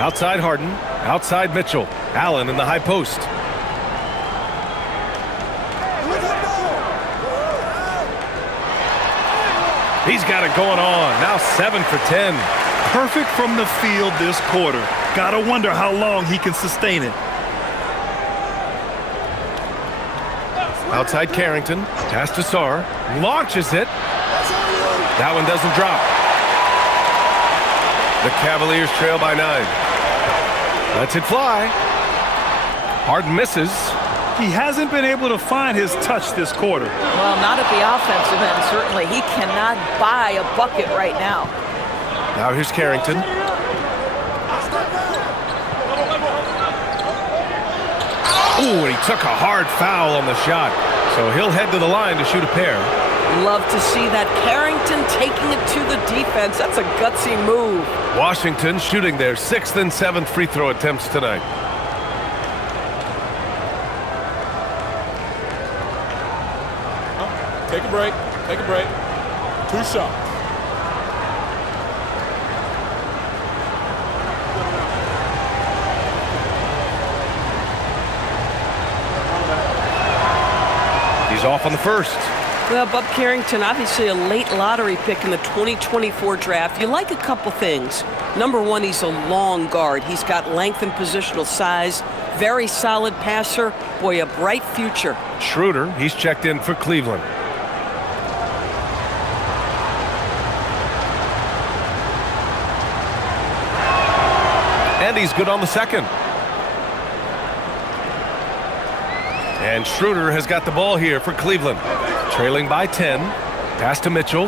Outside Harden. Outside Mitchell. Allen in the high post. He's got it going on. Now 7 for 10. Perfect from the field this quarter. Gotta wonder how long he can sustain it. Outside Carrington. Pass to Sarr. Launches it. That one doesn't drop. The Cavaliers trail by 9. Lets it fly. Harden misses. He hasn't been able to find his touch this quarter. Well, not at the offensive end, certainly. He cannot buy a bucket right now. Now here's Carrington. Ooh, and he took a hard foul on the shot. So he'll head to the line to shoot a pair. Love to see that. Carrington taking it to the defense. That's a gutsy move. Washington shooting their 6th and 7th free throw attempts tonight. Take a break. Take a break. 2 shots. He's off on the first. Well, Bub Carrington, obviously a late lottery pick in the 2024 draft. You like a couple things. Number one, he's a long guard. He's got length and positional size. Very solid passer. Boy, a bright future. Schroeder, he's checked in for Cleveland. And he's good on the second. And Schroeder has got the ball here for Cleveland. Trailing by 10. Pass to Mitchell.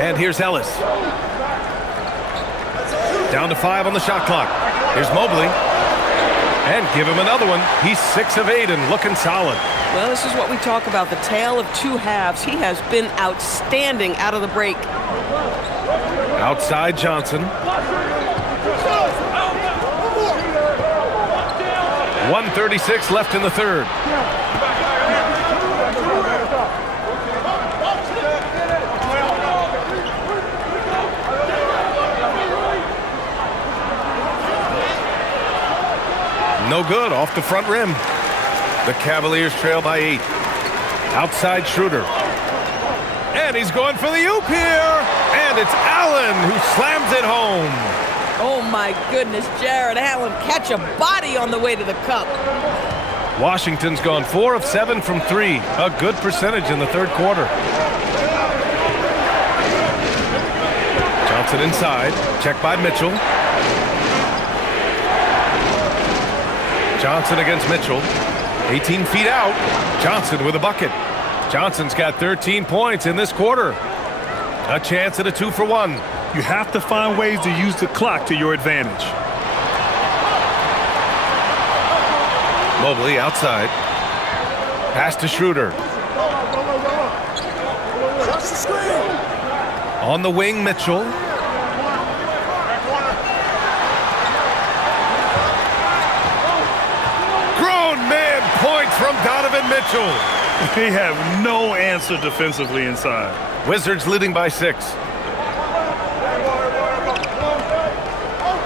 And here's Ellis. Down to 5 on the shot clock. Here's Mobley. And give him another one. He's 6 of 8 and looking solid. Well, this is what we talk about, the tale of two halves. He has been outstanding out of the break. Outside Johnson. 1:36 left in the third. No good, off the front rim. The Cavaliers trail by 8. Outside Schroeder. And he's going for the oop here. And it's Allen who slams it home. Oh, my goodness, Jared Allen catch a body on the way to the cup. Washington's gone 4 of 7 from 3. A good percentage in the third quarter. Johnson inside. Check by Mitchell. Johnson against Mitchell. 18 feet out. Johnson with a bucket. Johnson's got 13 points in this quarter. A chance at a 2-for-1. You have to find ways to use the clock to your advantage. Mobley outside. Pass to Schroeder. On the wing, Mitchell. Grown man points from Donovan Mitchell. They have no answer defensively inside. Wizards leading by 6.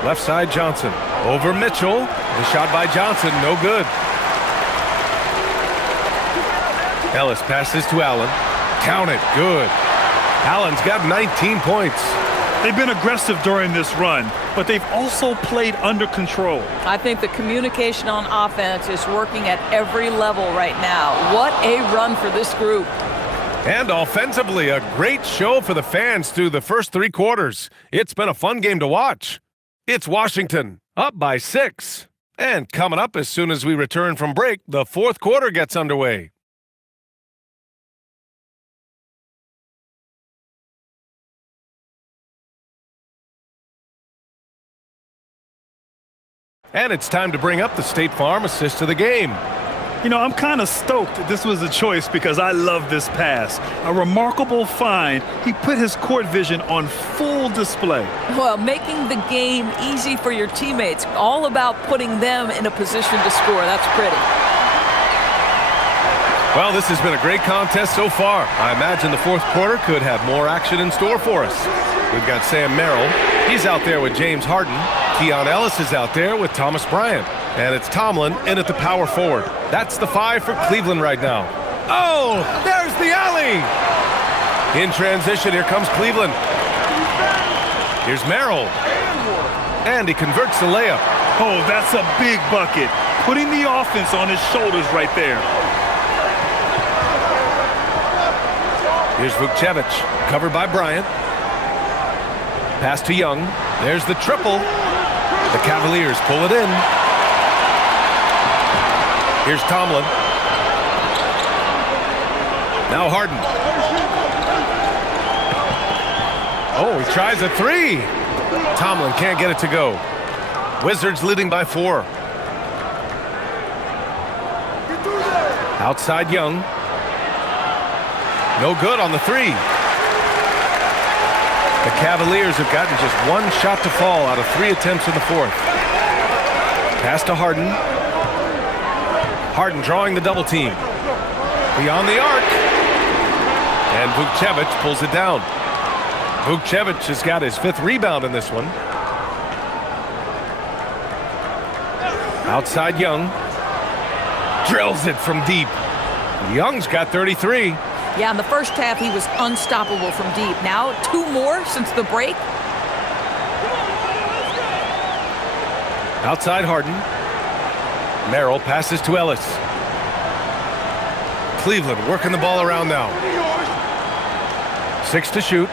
Left side, Johnson. Over Mitchell. The shot by Johnson, no good. Ellis passes to Allen. Count it, good. Allen's got 19 points. They've been aggressive during this run, but they've also played under control. I think the communication on offense is working at every level right now. What a run for this group. And offensively, a great show for the fans through the first 3 quarters. It's been a fun game to watch. It's Washington, up by 6. And coming up as soon as we return from break, the 4th quarter gets underway. And it's time to bring up the State Farm assist of the game. You know, I'm kind of stoked this was a choice because I love this pass. A remarkable find. He put his court vision on full display. Well, making the game easy for your teammates. All about putting them in a position to score. That's pretty. Well, this has been a great contest so far. I imagine the 4th quarter could have more action in store for us. We've got Sam Merrill. He's out there with James Harden. Keon Ellis is out there with Thomas Bryant. And it's Tomlin in at the power forward. That's the 5 for Cleveland right now. Oh, there's the alley. In transition, here comes Cleveland. Here's Merrill. And he converts the layup. Oh, that's a big bucket. Putting the offense on his shoulders right there. Here's Vukcevic, covered by Bryant. Pass to Young. There's the triple. The Cavaliers pull it in. Here's Tomlin. Now Harden. Oh, he tries a 3. Tomlin can't get it to go. Wizards leading by 4. Outside Young. No good on the 3. The Cavaliers have gotten just 1 shot to fall out of 3 attempts in the 4th. Pass to Harden. Harden drawing the double team. Beyond the arc. And Vukcevic pulls it down. Vukcevic has got his 5th rebound in this one. Outside Young. Drills it from deep. Young's got 33. Yeah, in the first half, he was unstoppable from deep. Now, 2 more since the break. Outside Harden. Merrill passes to Ellis. Cleveland working the ball around now. 6 to shoot.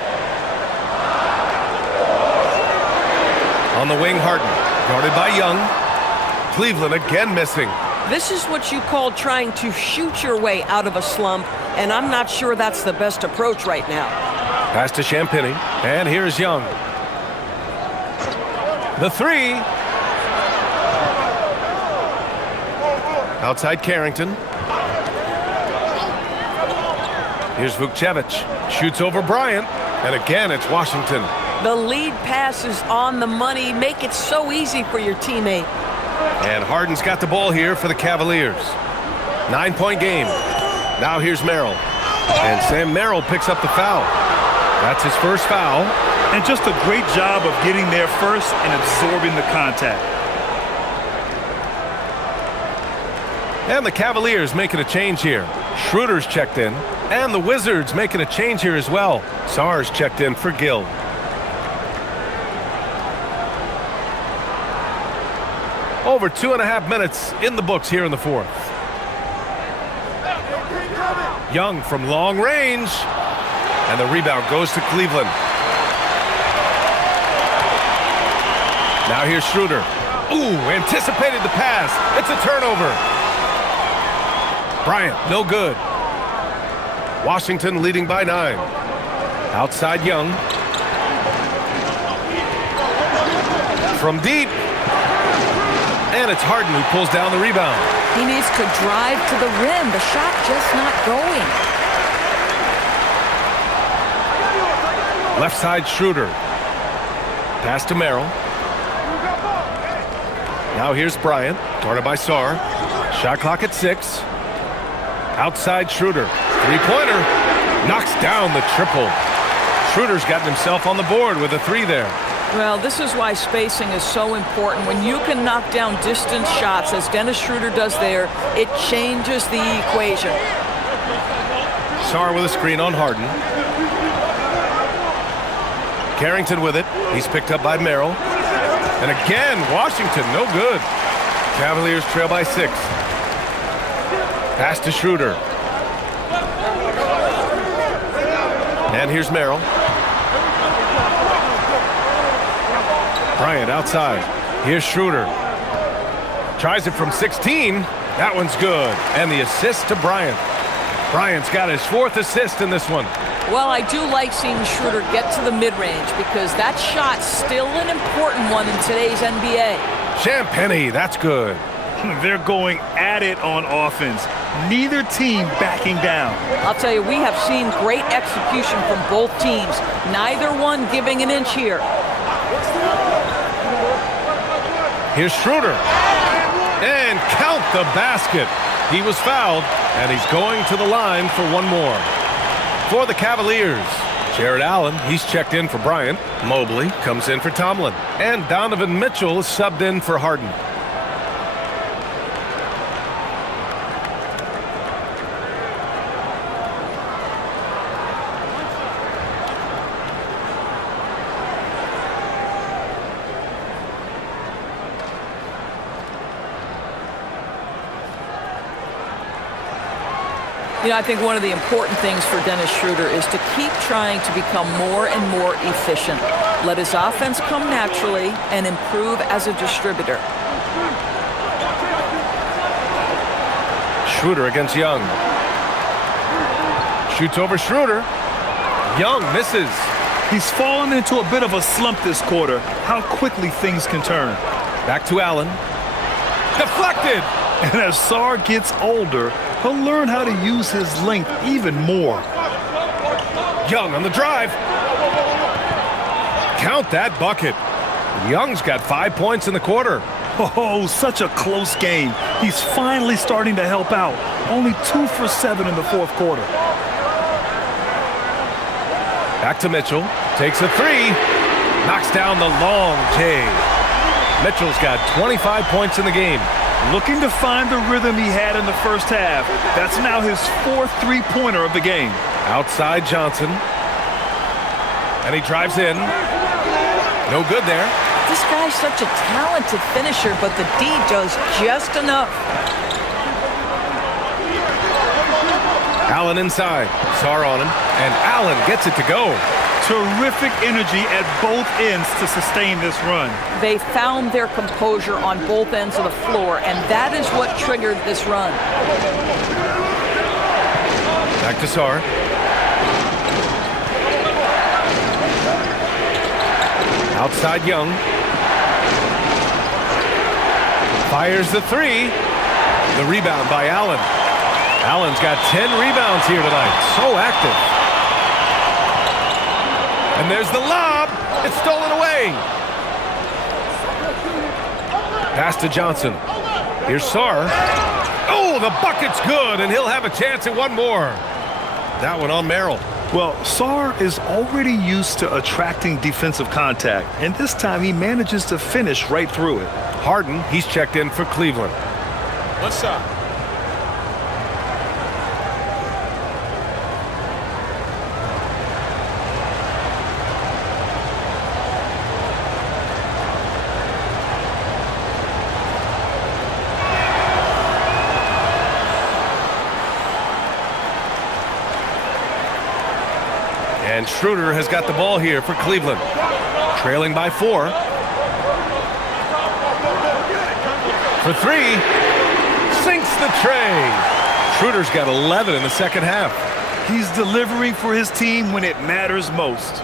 On the wing, Harden. Guarded by Young. Cleveland again missing. This is what you call trying to shoot your way out of a slump, and I'm not sure that's the best approach right now. Pass to Champagny, and here's Young. The 3. Outside Carrington. Here's Vukcevic. Shoots over Bryant, and again it's Washington. The lead pass is on the money. Make it so easy for your teammate. And Harden's got the ball here for the Cavaliers. 9-point game. Now here's Merrill. And Sam Merrill picks up the foul. That's his first foul. And just a great job of getting there first and absorbing the contact. And the Cavaliers making a change here. Schroeder's checked in. And the Wizards making a change here as well. Sarr's checked in for Gill. Over 2.5 minutes in the books here in the 4th. Young from long range. And the rebound goes to Cleveland. Now here's Schroeder. Ooh, anticipated the pass. It's a turnover. Bryant, no good. Washington leading by 9. Outside Young. From deep. And it's Harden who pulls down the rebound. He needs to drive to the rim. The shot just not going. Left side Schroeder. Pass to Merrill. Now here's Bryant, guarded by Sarr. Shot clock at 6. Outside Schroeder. 3-pointer. Knocks down the triple. Schroeder's gotten himself on the board with a 3 there. Well, this is why spacing is so important. When you can knock down distance shots, as Dennis Schroeder does there, it changes the equation. Sarr with a screen on Harden. Carrington with it. He's picked up by Merrill. And again, Washington, no good. Cavaliers trail by 6. Pass to Schroeder. And here's Merrill. Bryant outside. Here's Schroeder. Tries it from 16. That one's good. And the assist to Bryant. Bryant's got his 4th assist in this one. Well, I do like seeing Schroeder get to the mid-range because that shot's still an important one in today's NBA. Champagnie, that's good. They're going at it on offense. Neither team backing down. I'll tell you, we have seen great execution from both teams. Neither one giving an inch here. Here's Schroeder. And count the basket. He was fouled, and he's going to the line for one more. For the Cavaliers, Jared Allen, he's checked in for Bryant. Mobley comes in for Tomlin. And Donovan Mitchell is subbed in for Harden. You know, I think one of the important things for Dennis Schroeder is to keep trying to become more and more efficient. Let his offense come naturally and improve as a distributor. Schroeder against Young. Shoots over Schroeder. Young misses. He's fallen into a bit of a slump this quarter. How quickly things can turn. Back to Allen. Deflected. And as Sarr gets older, he'll learn how to use his length even more. Young on the drive. Count that bucket. Young's got 5 points in the quarter. Oh, such a close game. He's finally starting to help out. Only 2 for 7 in the 4th quarter. Back to Mitchell. Takes a 3. Knocks down the long J. Mitchell's got 25 points in the game. Looking to find the rhythm he had in the first half. That's now his 4th three-pointer of the game. Outside Johnson. And he drives in. No good there. This guy's such a talented finisher, but the D does just enough. Allen inside. Sarr on him. And Allen gets it to go. Terrific energy at both ends to sustain this run. They found their composure on both ends of the floor, and that is what triggered this run. Back to Sarr. Outside Young. Fires the 3. The rebound by Allen. Allen's got 10 rebounds here tonight. So active. And there's the lob. It's stolen away. Pass to Johnson. Here's Sarr. Oh, the bucket's good, and he'll have a chance at one more. That one on Merrill. Well, Sarr is already used to attracting defensive contact, and this time he manages to finish right through it. Harden, he's checked in for Cleveland. Let's stop. And Schroeder has got the ball here for Cleveland. Trailing by 4. For 3. Sinks the tray. Schroeder's got 11 in the second half. He's delivering for his team when it matters most.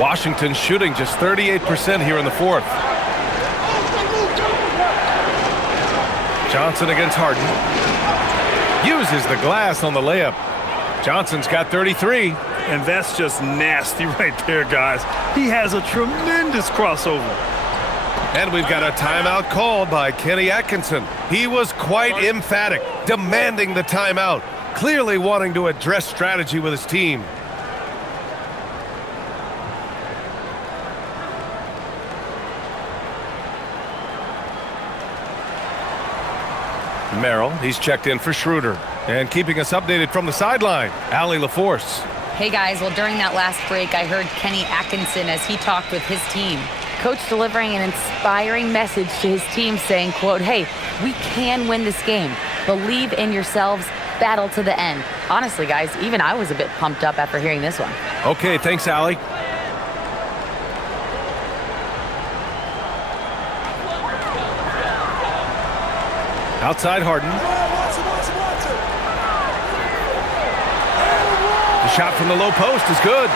Washington shooting just 38% here in the 4th. Johnson against Harden. Uses the glass on the layup. Johnson's got 33. And that's just nasty right there, guys. He has a tremendous crossover. And we've got a timeout called by Kenny Atkinson. He was quite emphatic, demanding the timeout, clearly wanting to address strategy with his team. Merrill, he's checked in for Schroeder. And keeping us updated from the sideline, Allie LaForce. Hey guys, well during that last break I heard Kenny Atkinson as he talked with his team. Coach delivering an inspiring message to his team saying, quote, hey, we can win this game. Believe in yourselves, battle to the end. Honestly guys, even I was a bit pumped up after hearing this one. Okay, thanks Allie. Outside Harden. The shot from the low post is good.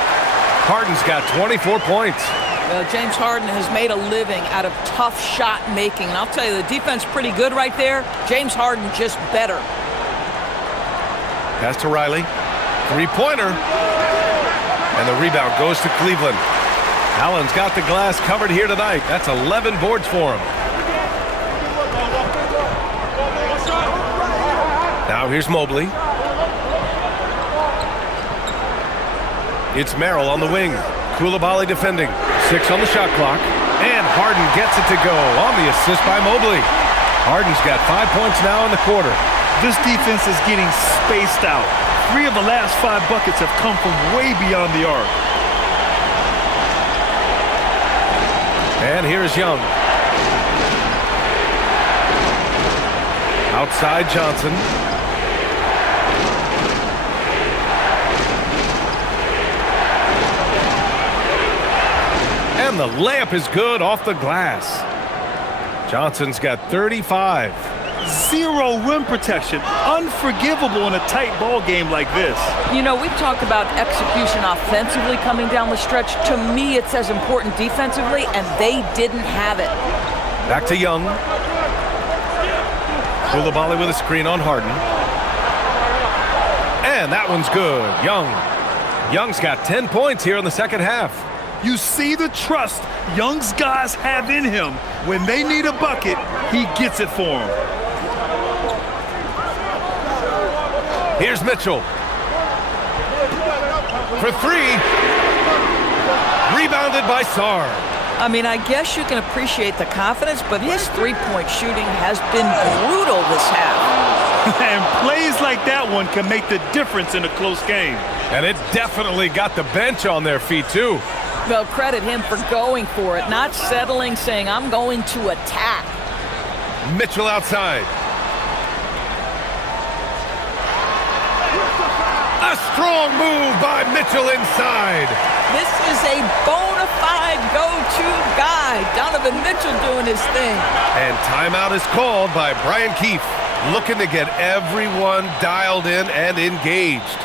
Harden's got 24 points. James Harden has made a living out of tough shot making. And I'll tell you, the defense pretty good right there. James Harden just better. Pass to Riley. Three-pointer. And the rebound goes to Cleveland. Allen's got the glass covered here tonight. That's 11 boards for him. Now here's Mobley. It's Merrill on the wing. Coulibaly defending. 6 on the shot clock. And Harden gets it to go on the assist by Mobley. Harden's got 5 points now in the quarter. This defense is getting spaced out. 3 of the last 5 buckets have come from way beyond the arc. And here's Young. Outside Johnson. And the layup is good off the glass. Johnson's got 35. 0 rim protection. Unforgivable in a tight ball game like this. You know, we've talked about execution offensively coming down the stretch. To me, it's as important defensively, and they didn't have it. Back to Young. Coulibaly with a screen on Harden. And that one's good. Young's got 10 points here in the second half. You see the trust Young's guys have in him. When they need a bucket, he gets it for them. Here's Mitchell. For 3. Rebounded by Sarr. I mean, I guess you can appreciate the confidence, but his three-point shooting has been brutal this half. And plays like that one can make the difference in a close game. And it definitely got the bench on their feet, too. Well, credit him for going for it, not settling, saying, I'm going to attack. Mitchell outside. A strong move by Mitchell inside. This is a bona fide go-to guy. Donovan Mitchell doing his thing. And timeout is called by Brian Keefe, looking to get everyone dialed in and engaged.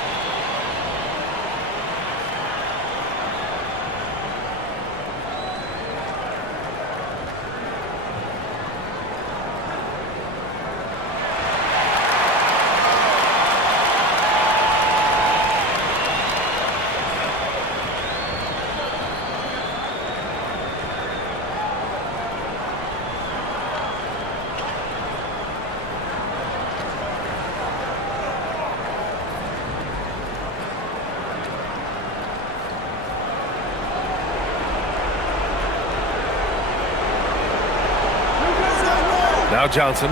Now Johnson.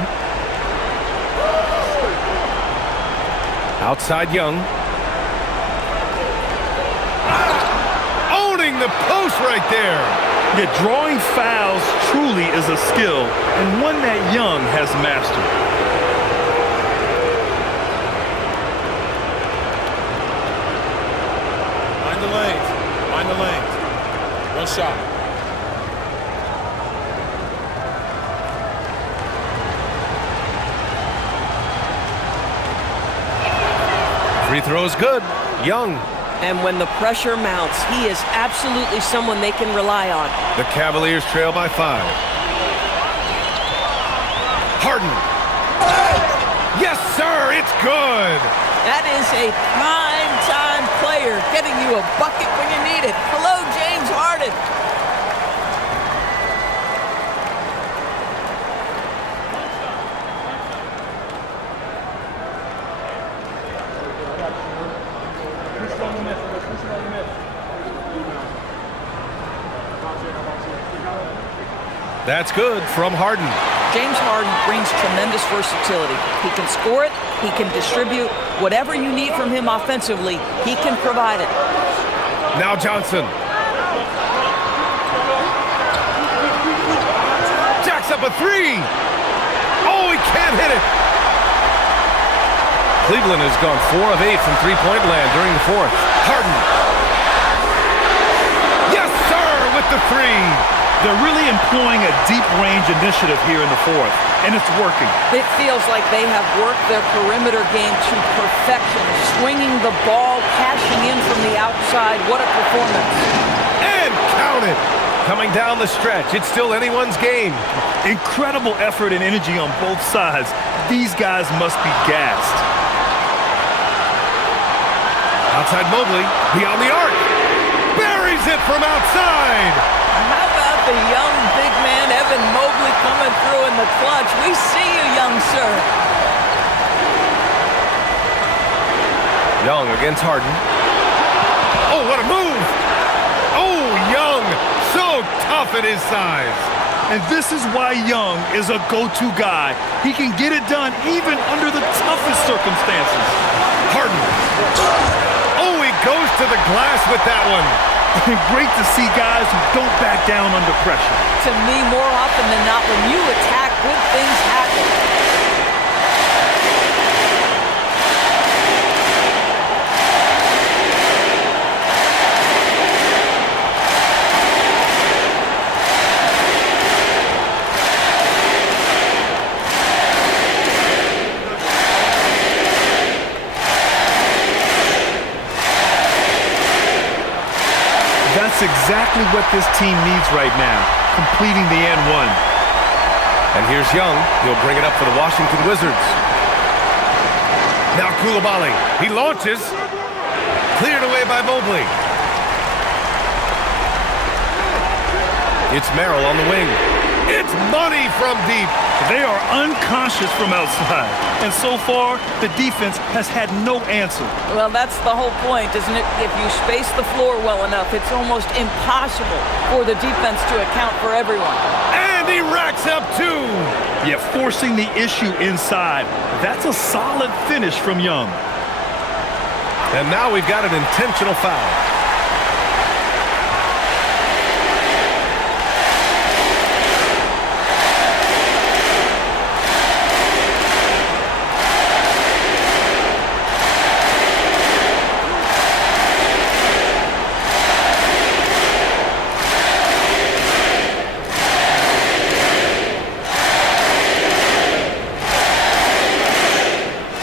Outside Young. Owning the post right there. Yeah, drawing fouls truly is a skill, and one that Young has mastered. Find the lanes. Find the lanes. One shot. Free throw is good. Young. And when the pressure mounts, he is absolutely someone they can rely on. The Cavaliers trail by 5. Harden. Yes, sir, it's good. That is a prime-time player getting you a bucket when you need it. Hello, James Harden. That's good from Harden. James Harden brings tremendous versatility. He can score it, he can distribute. Whatever you need from him offensively, he can provide it. Now Johnson. Jacks up a three. Oh, he can't hit it. Cleveland has gone 4 of 8 from three-point land during the fourth. Harden. Yes, sir, with the three. They're really employing a deep-range initiative here in the fourth, and it's working. It feels like they have worked their perimeter game to perfection, swinging the ball, cashing in from the outside. What a performance. And count it. Coming down the stretch, it's still anyone's game. Incredible effort and energy on both sides. These guys must be gassed. Outside Mobley, beyond the arc. Buries it from outside. How about the young big man, Evan Mobley, coming through in the clutch? We see you, young sir. Young against Harden. Oh, what a move. Oh, Young, so tough at his size. And this is why Young is a go-to guy. He can get it done even under the toughest circumstances. Harden. Oh, he goes to the glass with that one. Great to see guys who don't back down under pressure. To me, more often than not, when you attack, good things happen. That's exactly what this team needs right now, completing the and one. And here's Young. He'll bring it up for the Washington Wizards. Now Coulibaly. He launches. Cleared away by Mobley. It's Merrill on the wing. It's money from deep. They are unconscious from outside. And so far, the defense has had no answer. Well, that's the whole point, isn't it? If you space the floor well enough, it's almost impossible for the defense to account for everyone. And he racks up 2. Yeah, forcing the issue inside. That's a solid finish from Young. And now we've got an intentional foul.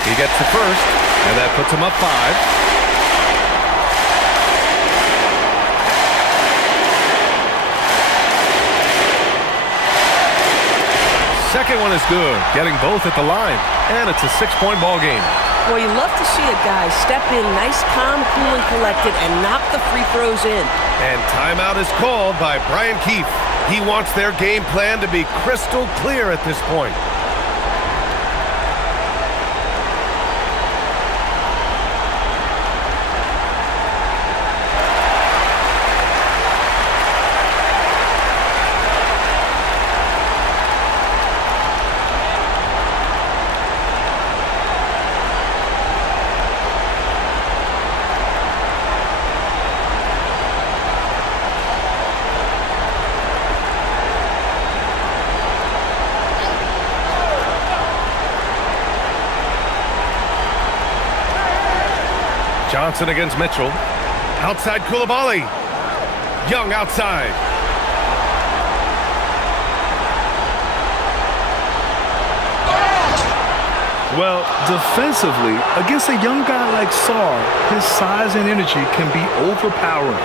He gets the first, and that puts him up 5. Second one is good, getting both at the line, and it's a 6-point ball game. Well, you love to see a guy step in nice, calm, cool, and collected and knock the free throws in. And timeout is called by Brian Keefe. He wants their game plan to be crystal clear at this point. Johnson against Mitchell. Outside Coulibaly. Young outside. Well, defensively, against a young guy like Sarr, his size and energy can be overpowering.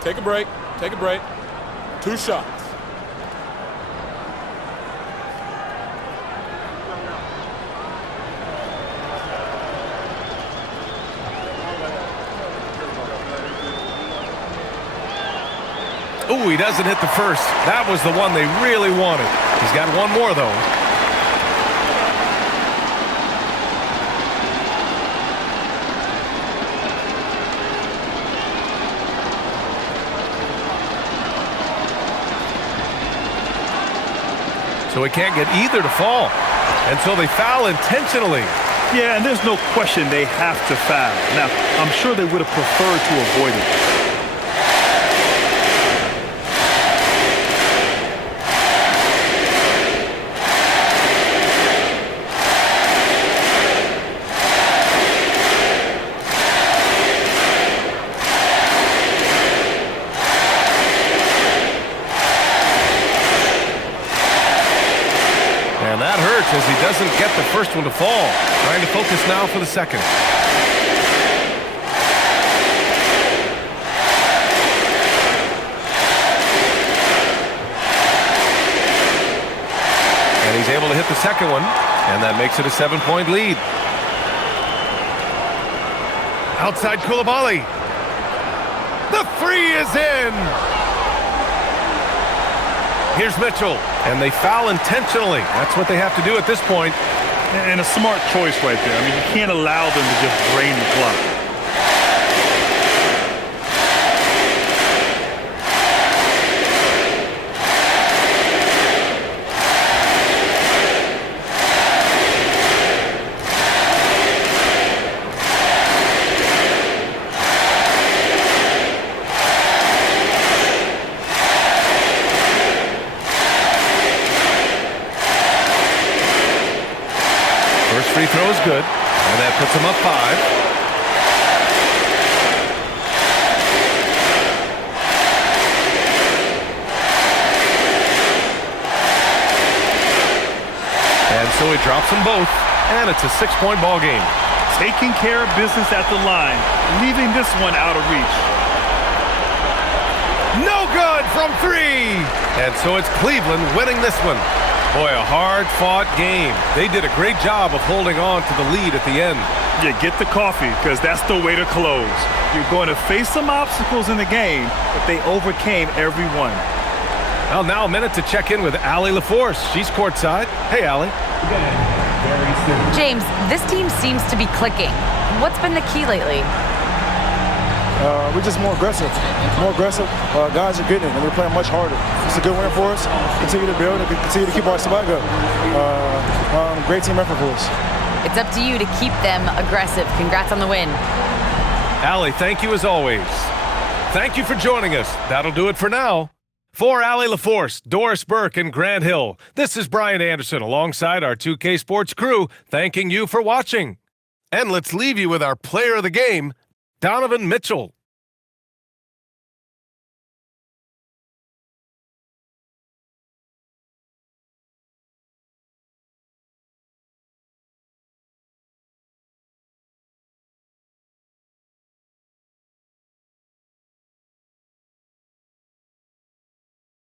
Take a break. Take a break. 2 shots. Ooh, he doesn't hit the first. That was the one they really wanted. He's got one more, though. So he can't get either to fall. And so they foul intentionally. Yeah, and there's no question they have to foul. Now, I'm sure they would have preferred to avoid it. And that hurts as he doesn't get the first one to fall. Trying to focus now for the second. And he's able to hit the second one, and that makes it a 7-point lead. Outside Koulibaly. The three is in! Here's Mitchell, and they foul intentionally. That's what they have to do at this point. And a smart choice right there. I mean, you can't allow them to just drain the clock. First free throw is good, and that puts them up 5. And so he drops them both, and it's a 6-point ball game. Taking care of business at the line, leaving this one out of reach. No good from 3! And so it's Cleveland winning this one. Boy, a hard-fought game. They did a great job of holding on to the lead at the end. Yeah, get the coffee, because that's the way to close. You're going to face some obstacles in the game, but they overcame every one. Well, now a minute to check in with Allie LaForce. She's courtside. Hey, Allie. James, this team seems to be clicking. What's been the key lately? We're just more aggressive. Guys are getting it, and we're playing much harder. It's a good win for us. Continue to build and continue to keep our swag up. Great team effort for us. It's up to you to keep them aggressive. Congrats on the win. Allie, thank you as always. Thank you for joining us. That'll do it for now. For Allie LaForce, Doris Burke, and Grant Hill, this is Brian Anderson alongside our 2K Sports crew, thanking you for watching. And let's leave you with our player of the game, Donovan Mitchell.